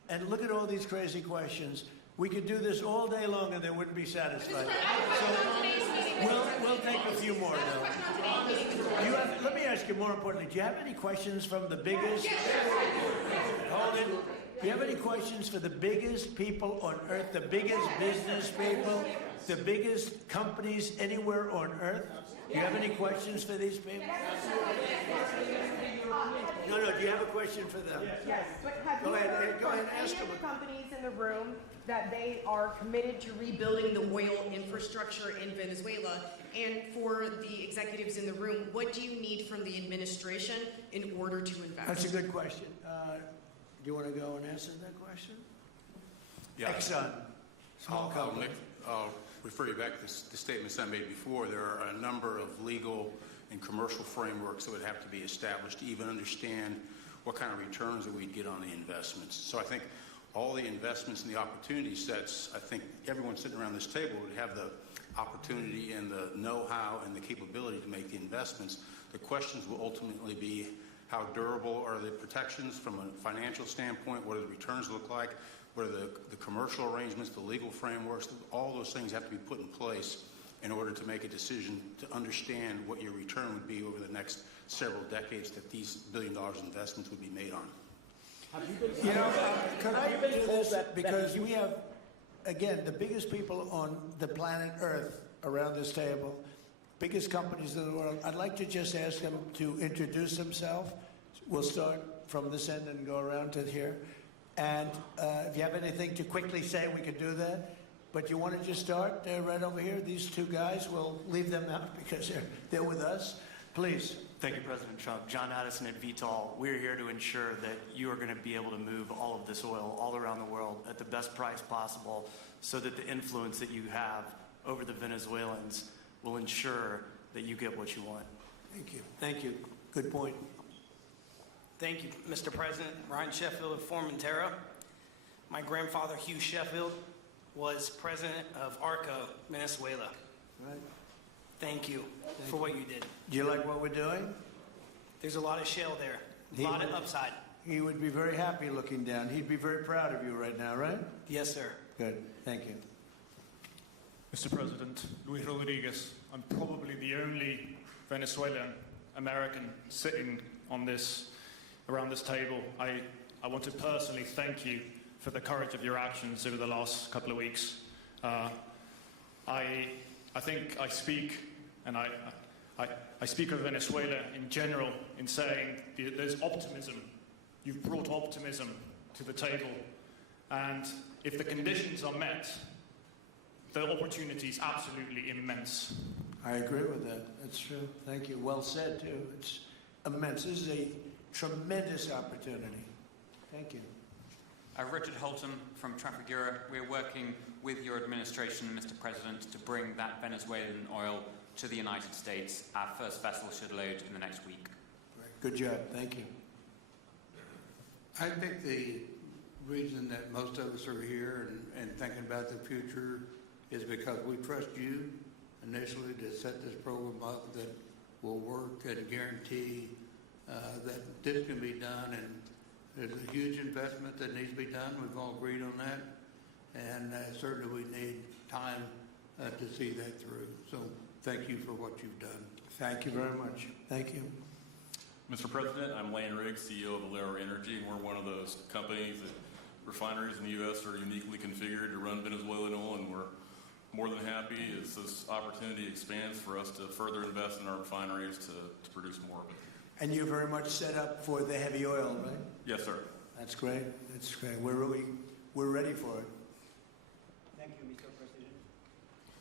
and look at all these crazy questions. We could do this all day long and they wouldn't be satisfied. So we'll take a few more now. Let me ask you more importantly, do you have any questions from the biggest? Hold it. Do you have any questions for the biggest people on earth, the biggest business people, the biggest companies anywhere on earth? Do you have any questions for these people? No, do you have a question for them. Yes, but have Go you ahead, heard go from ahead, any ask of them. the companies in the room that they are committed to rebuilding the oil infrastructure in Venezuela? And for the executives in the room, what do you need from the administration in order to invest? That's a good question. Do you want to go and answer that question? Yeah. Exxon, small company. I'll refer you back to the statements I made before. There are a number of legal and commercial frameworks that would have to be established to even understand what kind of returns that we'd get on the investments. So I think all the investments and the opportunity sets, I think everyone sitting around this table would have the opportunity and the know-how and the capability to make the investments. The questions will ultimately be how durable are the protections from a financial standpoint, what do the returns look like, what are the commercial arrangements, the legal frameworks, all those things have to be put in place in order to make a decision to understand what your return would be over the next several decades that these $1 billion investments would be made on. You know, could I do this? Because we have, again, the biggest people on the planet Earth around this table, biggest companies in the world. I'd like to just ask them to introduce themselves. We'll start from this end and go around to here. And if you have anything to quickly say, we could do that. But you want to just start right over here? These two guys, we'll leave them out because they're with us. Please. Thank you, President Trump. John Addison at Vitol. We're here to ensure that you are going to be able to move all of this oil all around the world at the best price possible so that the influence that you have over the Venezuelans will ensure that you get what you want. Thank you. Thank you. Good point. Thank you, Mr. President. Ryan Sheffield of Formentera. My grandfather, Hugh Sheffield, was president of ARCO, Venezuela. Right. Thank you for what you did. Do you like what we're doing? There's a lot of shale there, a lot of upside. He would be very happy looking down. He'd be very proud of you right now, right? Yes, sir. Good. Thank you. Mr. President, Luis Rodriguez, I'm probably the only Venezuelan American sitting on around this table. I want to personally thank you for the courage of your actions over the last couple of weeks. I think I speak, and I speak of Venezuela in general in saying there's optimism. You've brought optimism to the table, and if the conditions are met, the opportunity is absolutely immense. I agree with that. That's true. Thank you. Well said, too. It's immense. This is a tremendous opportunity. Thank you. Richard Holton from Trafigura. We're working with your administration, Mr. President, to bring that Venezuelan oil to the United States. Our first vessel should load in the next week. Good job. Thank you. I think the reason that most of us are here and thinking about the future is because we trust you initially to set this program up that will work and guarantee that this can be done. And there's a huge investment that needs to be done. We've all agreed on that. And certainly we need time to see that through. So thank you for what you've done. Thank you very much. Thank you. Mr. President, I'm Lane Riggs, CEO of Valero Energy, and we're one of those companies that refineries in the U.S. are uniquely configured to run Venezuelan oil, and we're more than happy as this opportunity expands for us to further invest in our refineries to produce more of it. And you're very much set up for the heavy oil, right? Yes, sir. That's great. That's great. We're ready for it. Thank you, Mr. President.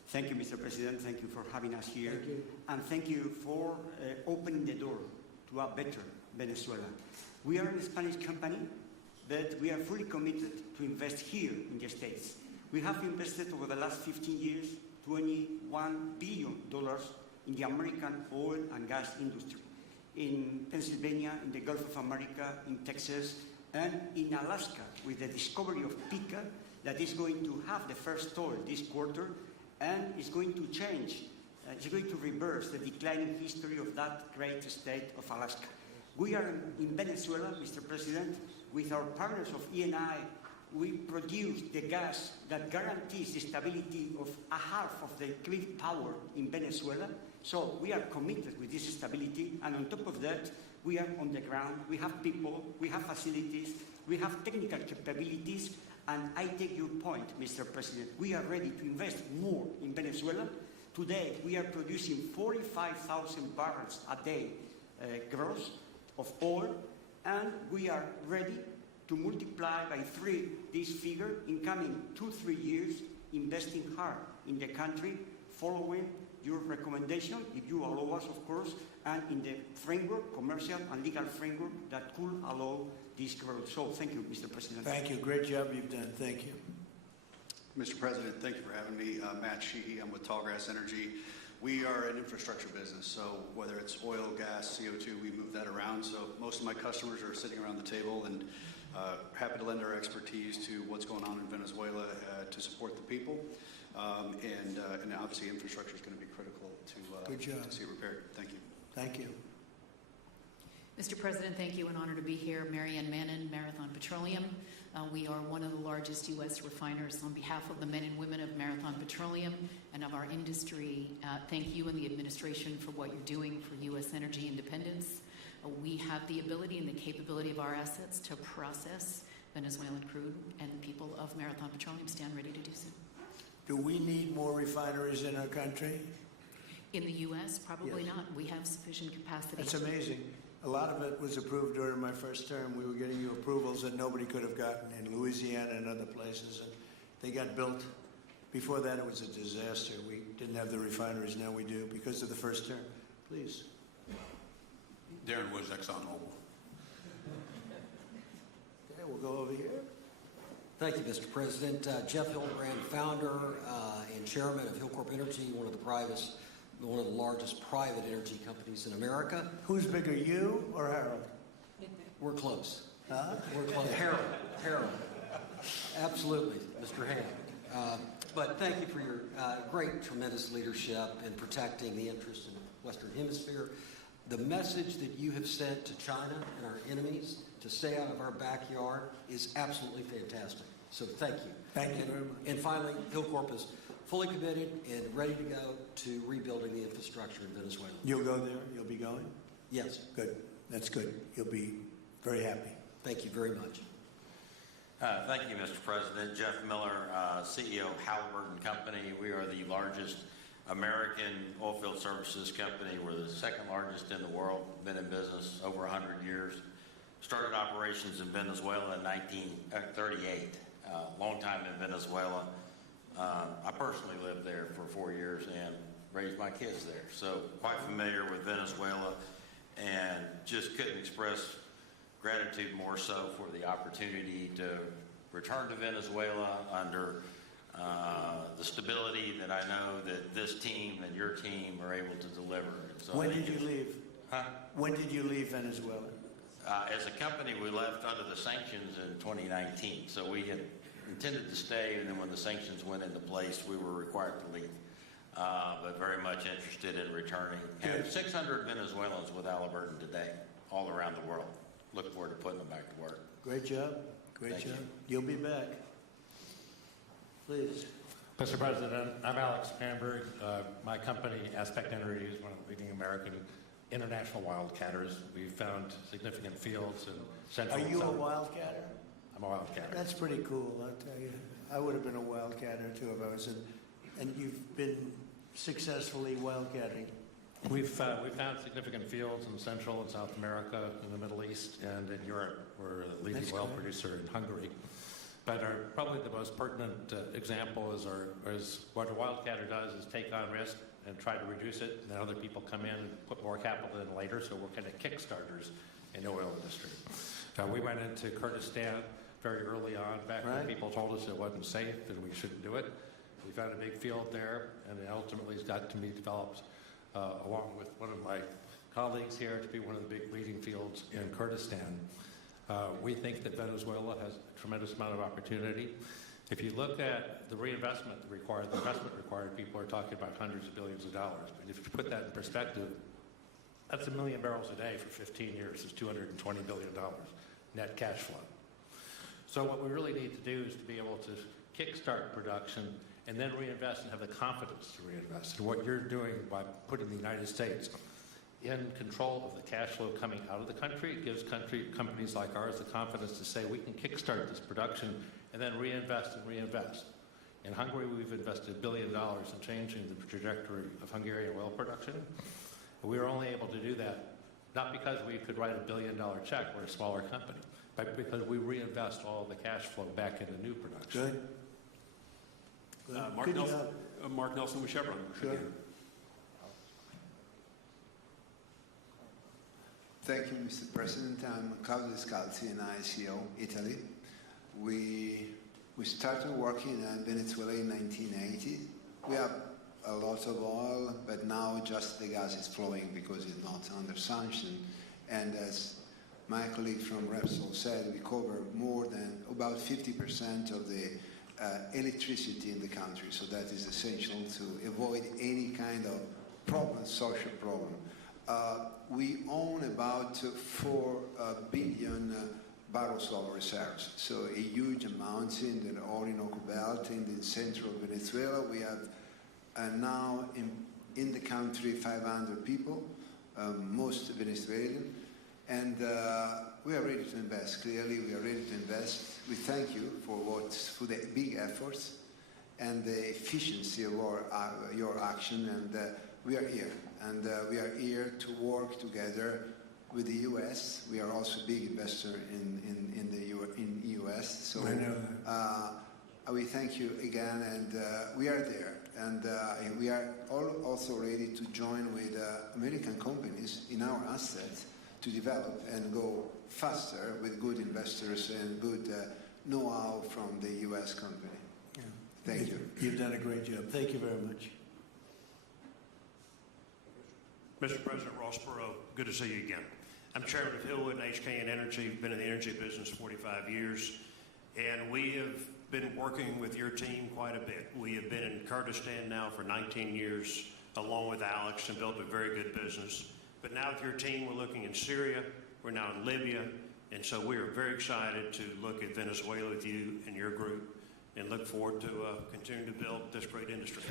Thank you, Mr. President. Thank you for having us here. Thank you. And thank you for opening the door to a better Venezuela. We are a Spanish company, but we are fully committed to invest here in the States. We have invested over the last 15 years $21 billion in the American oil and gas industry, in Pennsylvania, in the Gulf of America, in Texas, and in Alaska, with the discovery of Pica that is going to have the first oil this quarter, and is going to change, it's going to reverse the declining history of that great state of Alaska. We are in Venezuela, Mr. President, with our partners of Eni. We produce the gas that guarantees the stability of a half of the grid power in Venezuela. So we are committed with this stability, and on top of that, we are on the ground, we have people, we have facilities, we have technical capabilities, and I take your point, Mr. President. We are ready to invest more in Venezuela. Today, we are producing 45,000 barrels a day gross of oil, and we are ready to multiply by 3 this figure in coming 2-3 years, investing hard in the country, following your recommendation, if you allow us, of course, and in the framework, commercial and legal framework that could allow this growth. So thank you, Mr. President. Thank you. Great job you've done. Thank you. Mr. President, thank you for having me. Matt Sheehy, I'm with Tallgrass Energy. We are an infrastructure business, so whether it's oil, gas, CO2, we move that around. So most of my customers are sitting around the table and happy to lend our expertise to what's going on in Venezuela to support the people. And obviously infrastructure is going to be critical to see it repaired. Thank you. Thank you. Mr. President, thank you. An honor to be here. Mary Ann Mannon, Marathon Petroleum. We are one of the largest U.S. refiners. On behalf of the men and women of Marathon Petroleum and of our industry, thank you and the administration for what you're doing for U.S. energy independence. We have the ability and the capability of our assets to process Venezuelan crude, and the people of Marathon Petroleum stand ready to do so. Do we need more refineries in our country? In the U.S., probably Yes. not. We have sufficient capacity. That's amazing. A lot of it was approved during my first term. We were getting you approvals that nobody could have gotten in Louisiana and other places, and they got built. Before that, it was a disaster. We didn't have the refineries. Now we do because of the first term. Please. Darren Woods, ExxonMobil. Okay, we'll go over here. Thank you, Mr. President. Jeff Hildebrand, founder and chairman of Hillcorp Energy, one of the largest private energy companies in America. Who's bigger, you or Harold? We're close. Huh? We're close. Harold. Absolutely, Mr. Ham. But thank you for your great, tremendous leadership in protecting the interests in the Western Hemisphere. The message that you have sent to China and our enemies to stay out of our backyard is absolutely fantastic. So thank you. Thank you very much. And finally, Hillcorp is fully committed and ready to go to rebuilding the infrastructure in Venezuela. You'll go there? You'll be going? Yes. Good. That's good. You'll be very happy. Thank you very much. Thank you, Mr. President. Jeff Miller, CEO of Halliburton Company. We are the largest American oilfield services company. We're the second largest in the world. Been in business over 100 years. Started operations in Venezuela in 1938. Long time in Venezuela. I personally lived there for 4 years and raised my kids there. So quite familiar with Venezuela, and just couldn't express gratitude more so for the opportunity to return to Venezuela under the stability that I know that this team and your team are able to deliver. So When did you leave? Huh? When did you leave Venezuela? As a company, we left under the sanctions in 2019. So we had intended to stay, and then when the sanctions went into place, we were required to leave. But very much interested in returning. And 600 Venezuelans with Halliburton today, all around the world. Look forward to putting them back to work. Great job. Great job. You'll be back. Please. Mr. President, I'm Alex Spanberg. My company, Aspect Energy, is one of the leading American international wildcatters. We've found significant fields in central. Are you a wildcatter? I'm a wildcatter. That's pretty cool, I'll tell you. I would have been a wildcatter too if I was in. And you've been successfully wildcatting. We've found significant fields in Central and South America, in the Middle East, and in Europe. We're a leading oil producer in Hungary. But probably the most pertinent example is what a wildcatter does is take on risk and try to reduce it, and then other people come in and put more capital in later, so we're kind of kickstarters in the oil industry. We went into Kurdistan very early on, back when people told us it wasn't safe and we shouldn't do it. We found a big field there, and it ultimately has got to be developed along with one of my colleagues here to be one of the big leading fields in Kurdistan. We think that Venezuela has a tremendous amount of opportunity. If you look at the reinvestment required, the investment required, people are talking about hundreds of billions of dollars. But if you put that in perspective, that's 1 million barrels a day for 15 years. It's $220 billion net cash flow. So what we really need to do is to be able to kickstart production and then reinvest and have the confidence to reinvest. And what you're doing by putting the United States in control of the cash flow coming out of the country gives companies like ours the confidence to say we can kickstart this production and then reinvest and reinvest. In Hungary, we've invested $1 billion in changing the trajectory of Hungarian oil production. We were only able to do that Not because we could write $1 billion check, we're a smaller company, but because we reinvest all the cash flow back into new production. Good. Mark Nelson with Chevron. Sure. Thank you, Mr. President. I'm Claudio Descalzi, and I CEO Italy. We started working in Venezuela in 1980. We have a lot of oil, but now just the gas is flowing because it's not under sanction. And as my colleague from Repsol said, we cover more than about 50% of the electricity in the country. So that is essential to avoid any kind of problem, social problem. We own about 4 billion barrels of reserves, so a huge amount in the Orinoco Belt, in the central Venezuela. We have now in the country 500 people, most Venezuelan, and we are ready to invest. Clearly, we are ready to invest. We thank you for the big efforts and the efficiency of your action, and we are here. And we are here to work together with the U.S. We are also a big investor in the U.S. So I know we thank you again, and we are there. And we are also ready to join with American companies in our assets to develop and go faster with good investors and good know-how from the U.S. company. Yeah. Thank you. You've done a great job. Thank you very much. Mr. President Rossborough, good to see you again. I'm chairman of Hillwood and HKN Energy, been in the energy business 45 years, and we have been working with your team quite a bit. We have been in Kurdistan now for 19 years, along with Alex, and built a very good business. But now with your team, we're looking in Syria, we're now in Libya, and so we are very excited to look at Venezuela with you and your group, and look forward to continuing to build this great industry.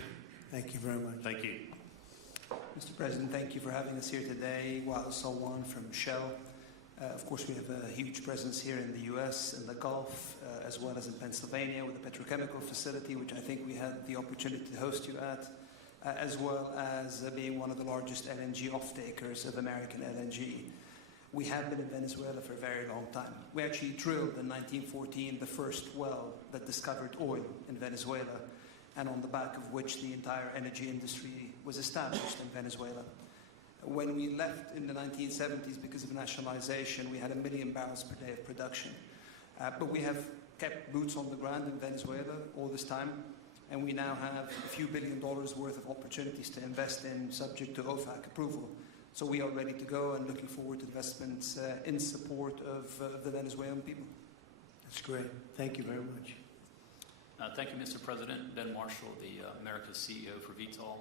Thank you very much. Thank you. Mr. President, thank you for having us here today. Wael Salwan from Shell. Of course, we have a huge presence here in the U.S., in the Gulf, as well as in Pennsylvania with the petrochemical facility, which I think we had the opportunity to host you at, as well as being one of the largest LNG off-takers of American LNG. We have been in Venezuela for a very long time. We actually drilled in 1914 the first well that discovered oil in Venezuela, and on the back of which the entire energy industry was established in Venezuela. When we left in the 1970s because of nationalization, we had 1 million barrels per day of production. But we have kept boots on the ground in Venezuela all this time, and we now have a few $1 billion worth of opportunities to invest in, subject to OFAC approval. So we are ready to go and looking forward to investments in support of the Venezuelan people. That's great. Thank you very much. Thank you, Mr. President. Ben Marshall, the America's CEO for Vitol.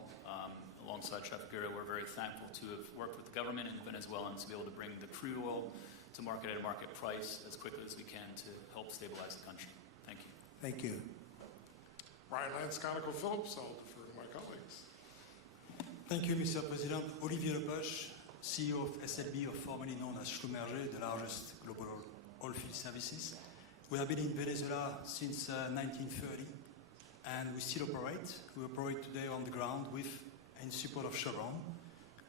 Alongside Chef Guerra, we're very thankful to have worked with the government and the Venezuelans to be able to bring the crude oil to market at a market price as quickly as we can to help stabilize the country. Thank you. Thank you. Ryan Lance, ConocoPhillips. I'll defer to my colleagues. Thank you, Mr. President. Olivier Lepoche, CEO of SLB, or formerly known as Schlumberger, the largest global oilfield services. We have been in Venezuela since 1930, and we still operate. We operate today on the ground with, in support of Chevron.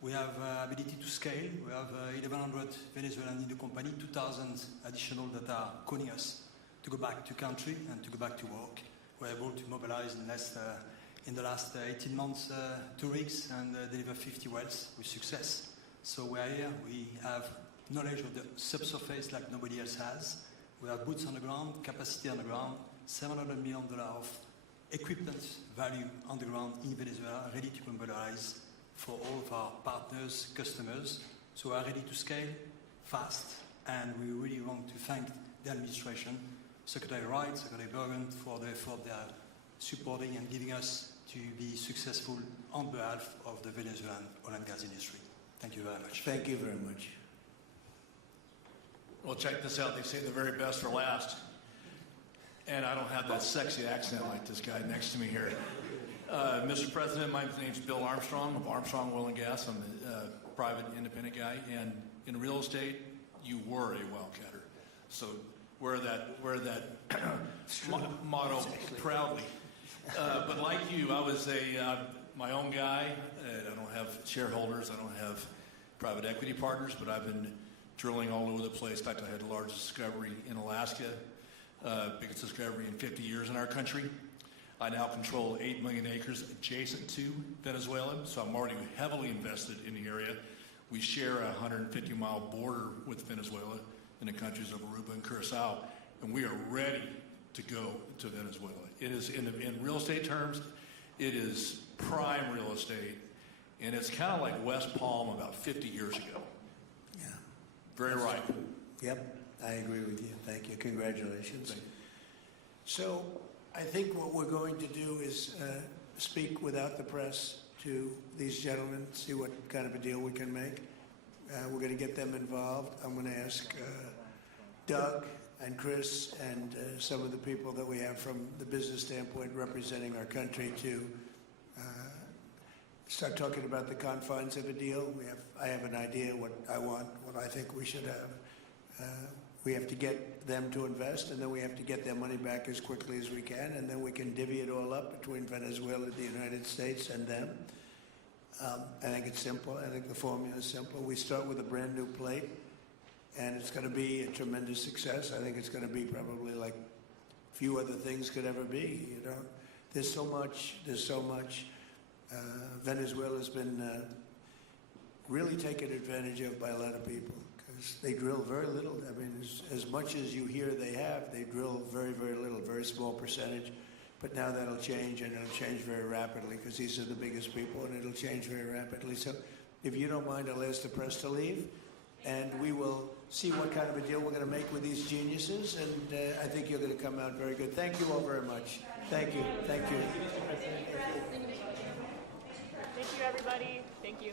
We have ability to scale. We have 1,100 Venezuelans in the company, 2,000 additional that are calling us to go back to country and to go back to work. We're able to mobilize in the last 18 months 2 rigs and deliver 50 wells with success. So we are here. We have knowledge of the subsurface like nobody else has. We have boots on the ground, capacity on the ground, $700 million of equipment value on the ground in Venezuela, ready to mobilize for all of our partners, customers. So we are ready to scale fast, and we really want to thank the administration, Secretary Wright, Secretary Bergen, for the effort they are supporting and giving us to be successful on behalf of the Venezuelan oil and gas industry. Thank you very much. Thank you very much. Well, check this out. They say the very best for last. And I don't have that sexy accent like this guy next to me here. Mr. President, my name's Bill Armstrong of Armstrong Oil and Gas. I'm a private independent guy. And in real estate, you were a wildcatter. So wear that motto proudly. But like you, I was my own guy. I don't have shareholders. I don't have private equity partners, but I've been drilling all over the place. In fact, I had the largest discovery in Alaska, biggest discovery in 50 years in our country. I now control 8 million acres adjacent to Venezuela, so I'm already heavily invested in the area. We share a 150-mile border with Venezuela in the countries of Aruba and Curacao, and we are ready to go to Venezuela. It is, in real estate terms, it is prime real estate, and it's kind of like West Palm about 50 years ago. Yeah. Very ripe. Yep, I agree with you. Thank you. Congratulations. Thank you. So I think what we're going to do is speak without the press to these gentlemen, see what kind of a deal we can make. We're going to get them involved. I'm going to ask Doug and Chris and some of the people that we have from the business standpoint representing our country to start talking about the confines of a deal. I have an idea what I want, what I think we should have. We have to get them to invest, and then we have to get their money back as quickly as we can, and then we can divvy it all up between Venezuela, the United States, and them. I think it's simple. I think the formula is simple. We start with a brand new plate, and it's going to be a tremendous success. I think it's going to be probably like few other things could ever be. You know, there's so much. Venezuela's been really taken advantage of by a lot of people because they drill very little. I mean, as much as you hear they have, they drill very, very little, very small percentage. But now that'll change, and it'll change very rapidly because these are the biggest people, and it'll change very rapidly. So if you don't mind, I'll ask the press to leave, and we will see what kind of a deal we're going to make with these geniuses, and I think you're going to come out very good. Thank you all very much. Thank you. Thank you. Thank you, everybody. Thank you.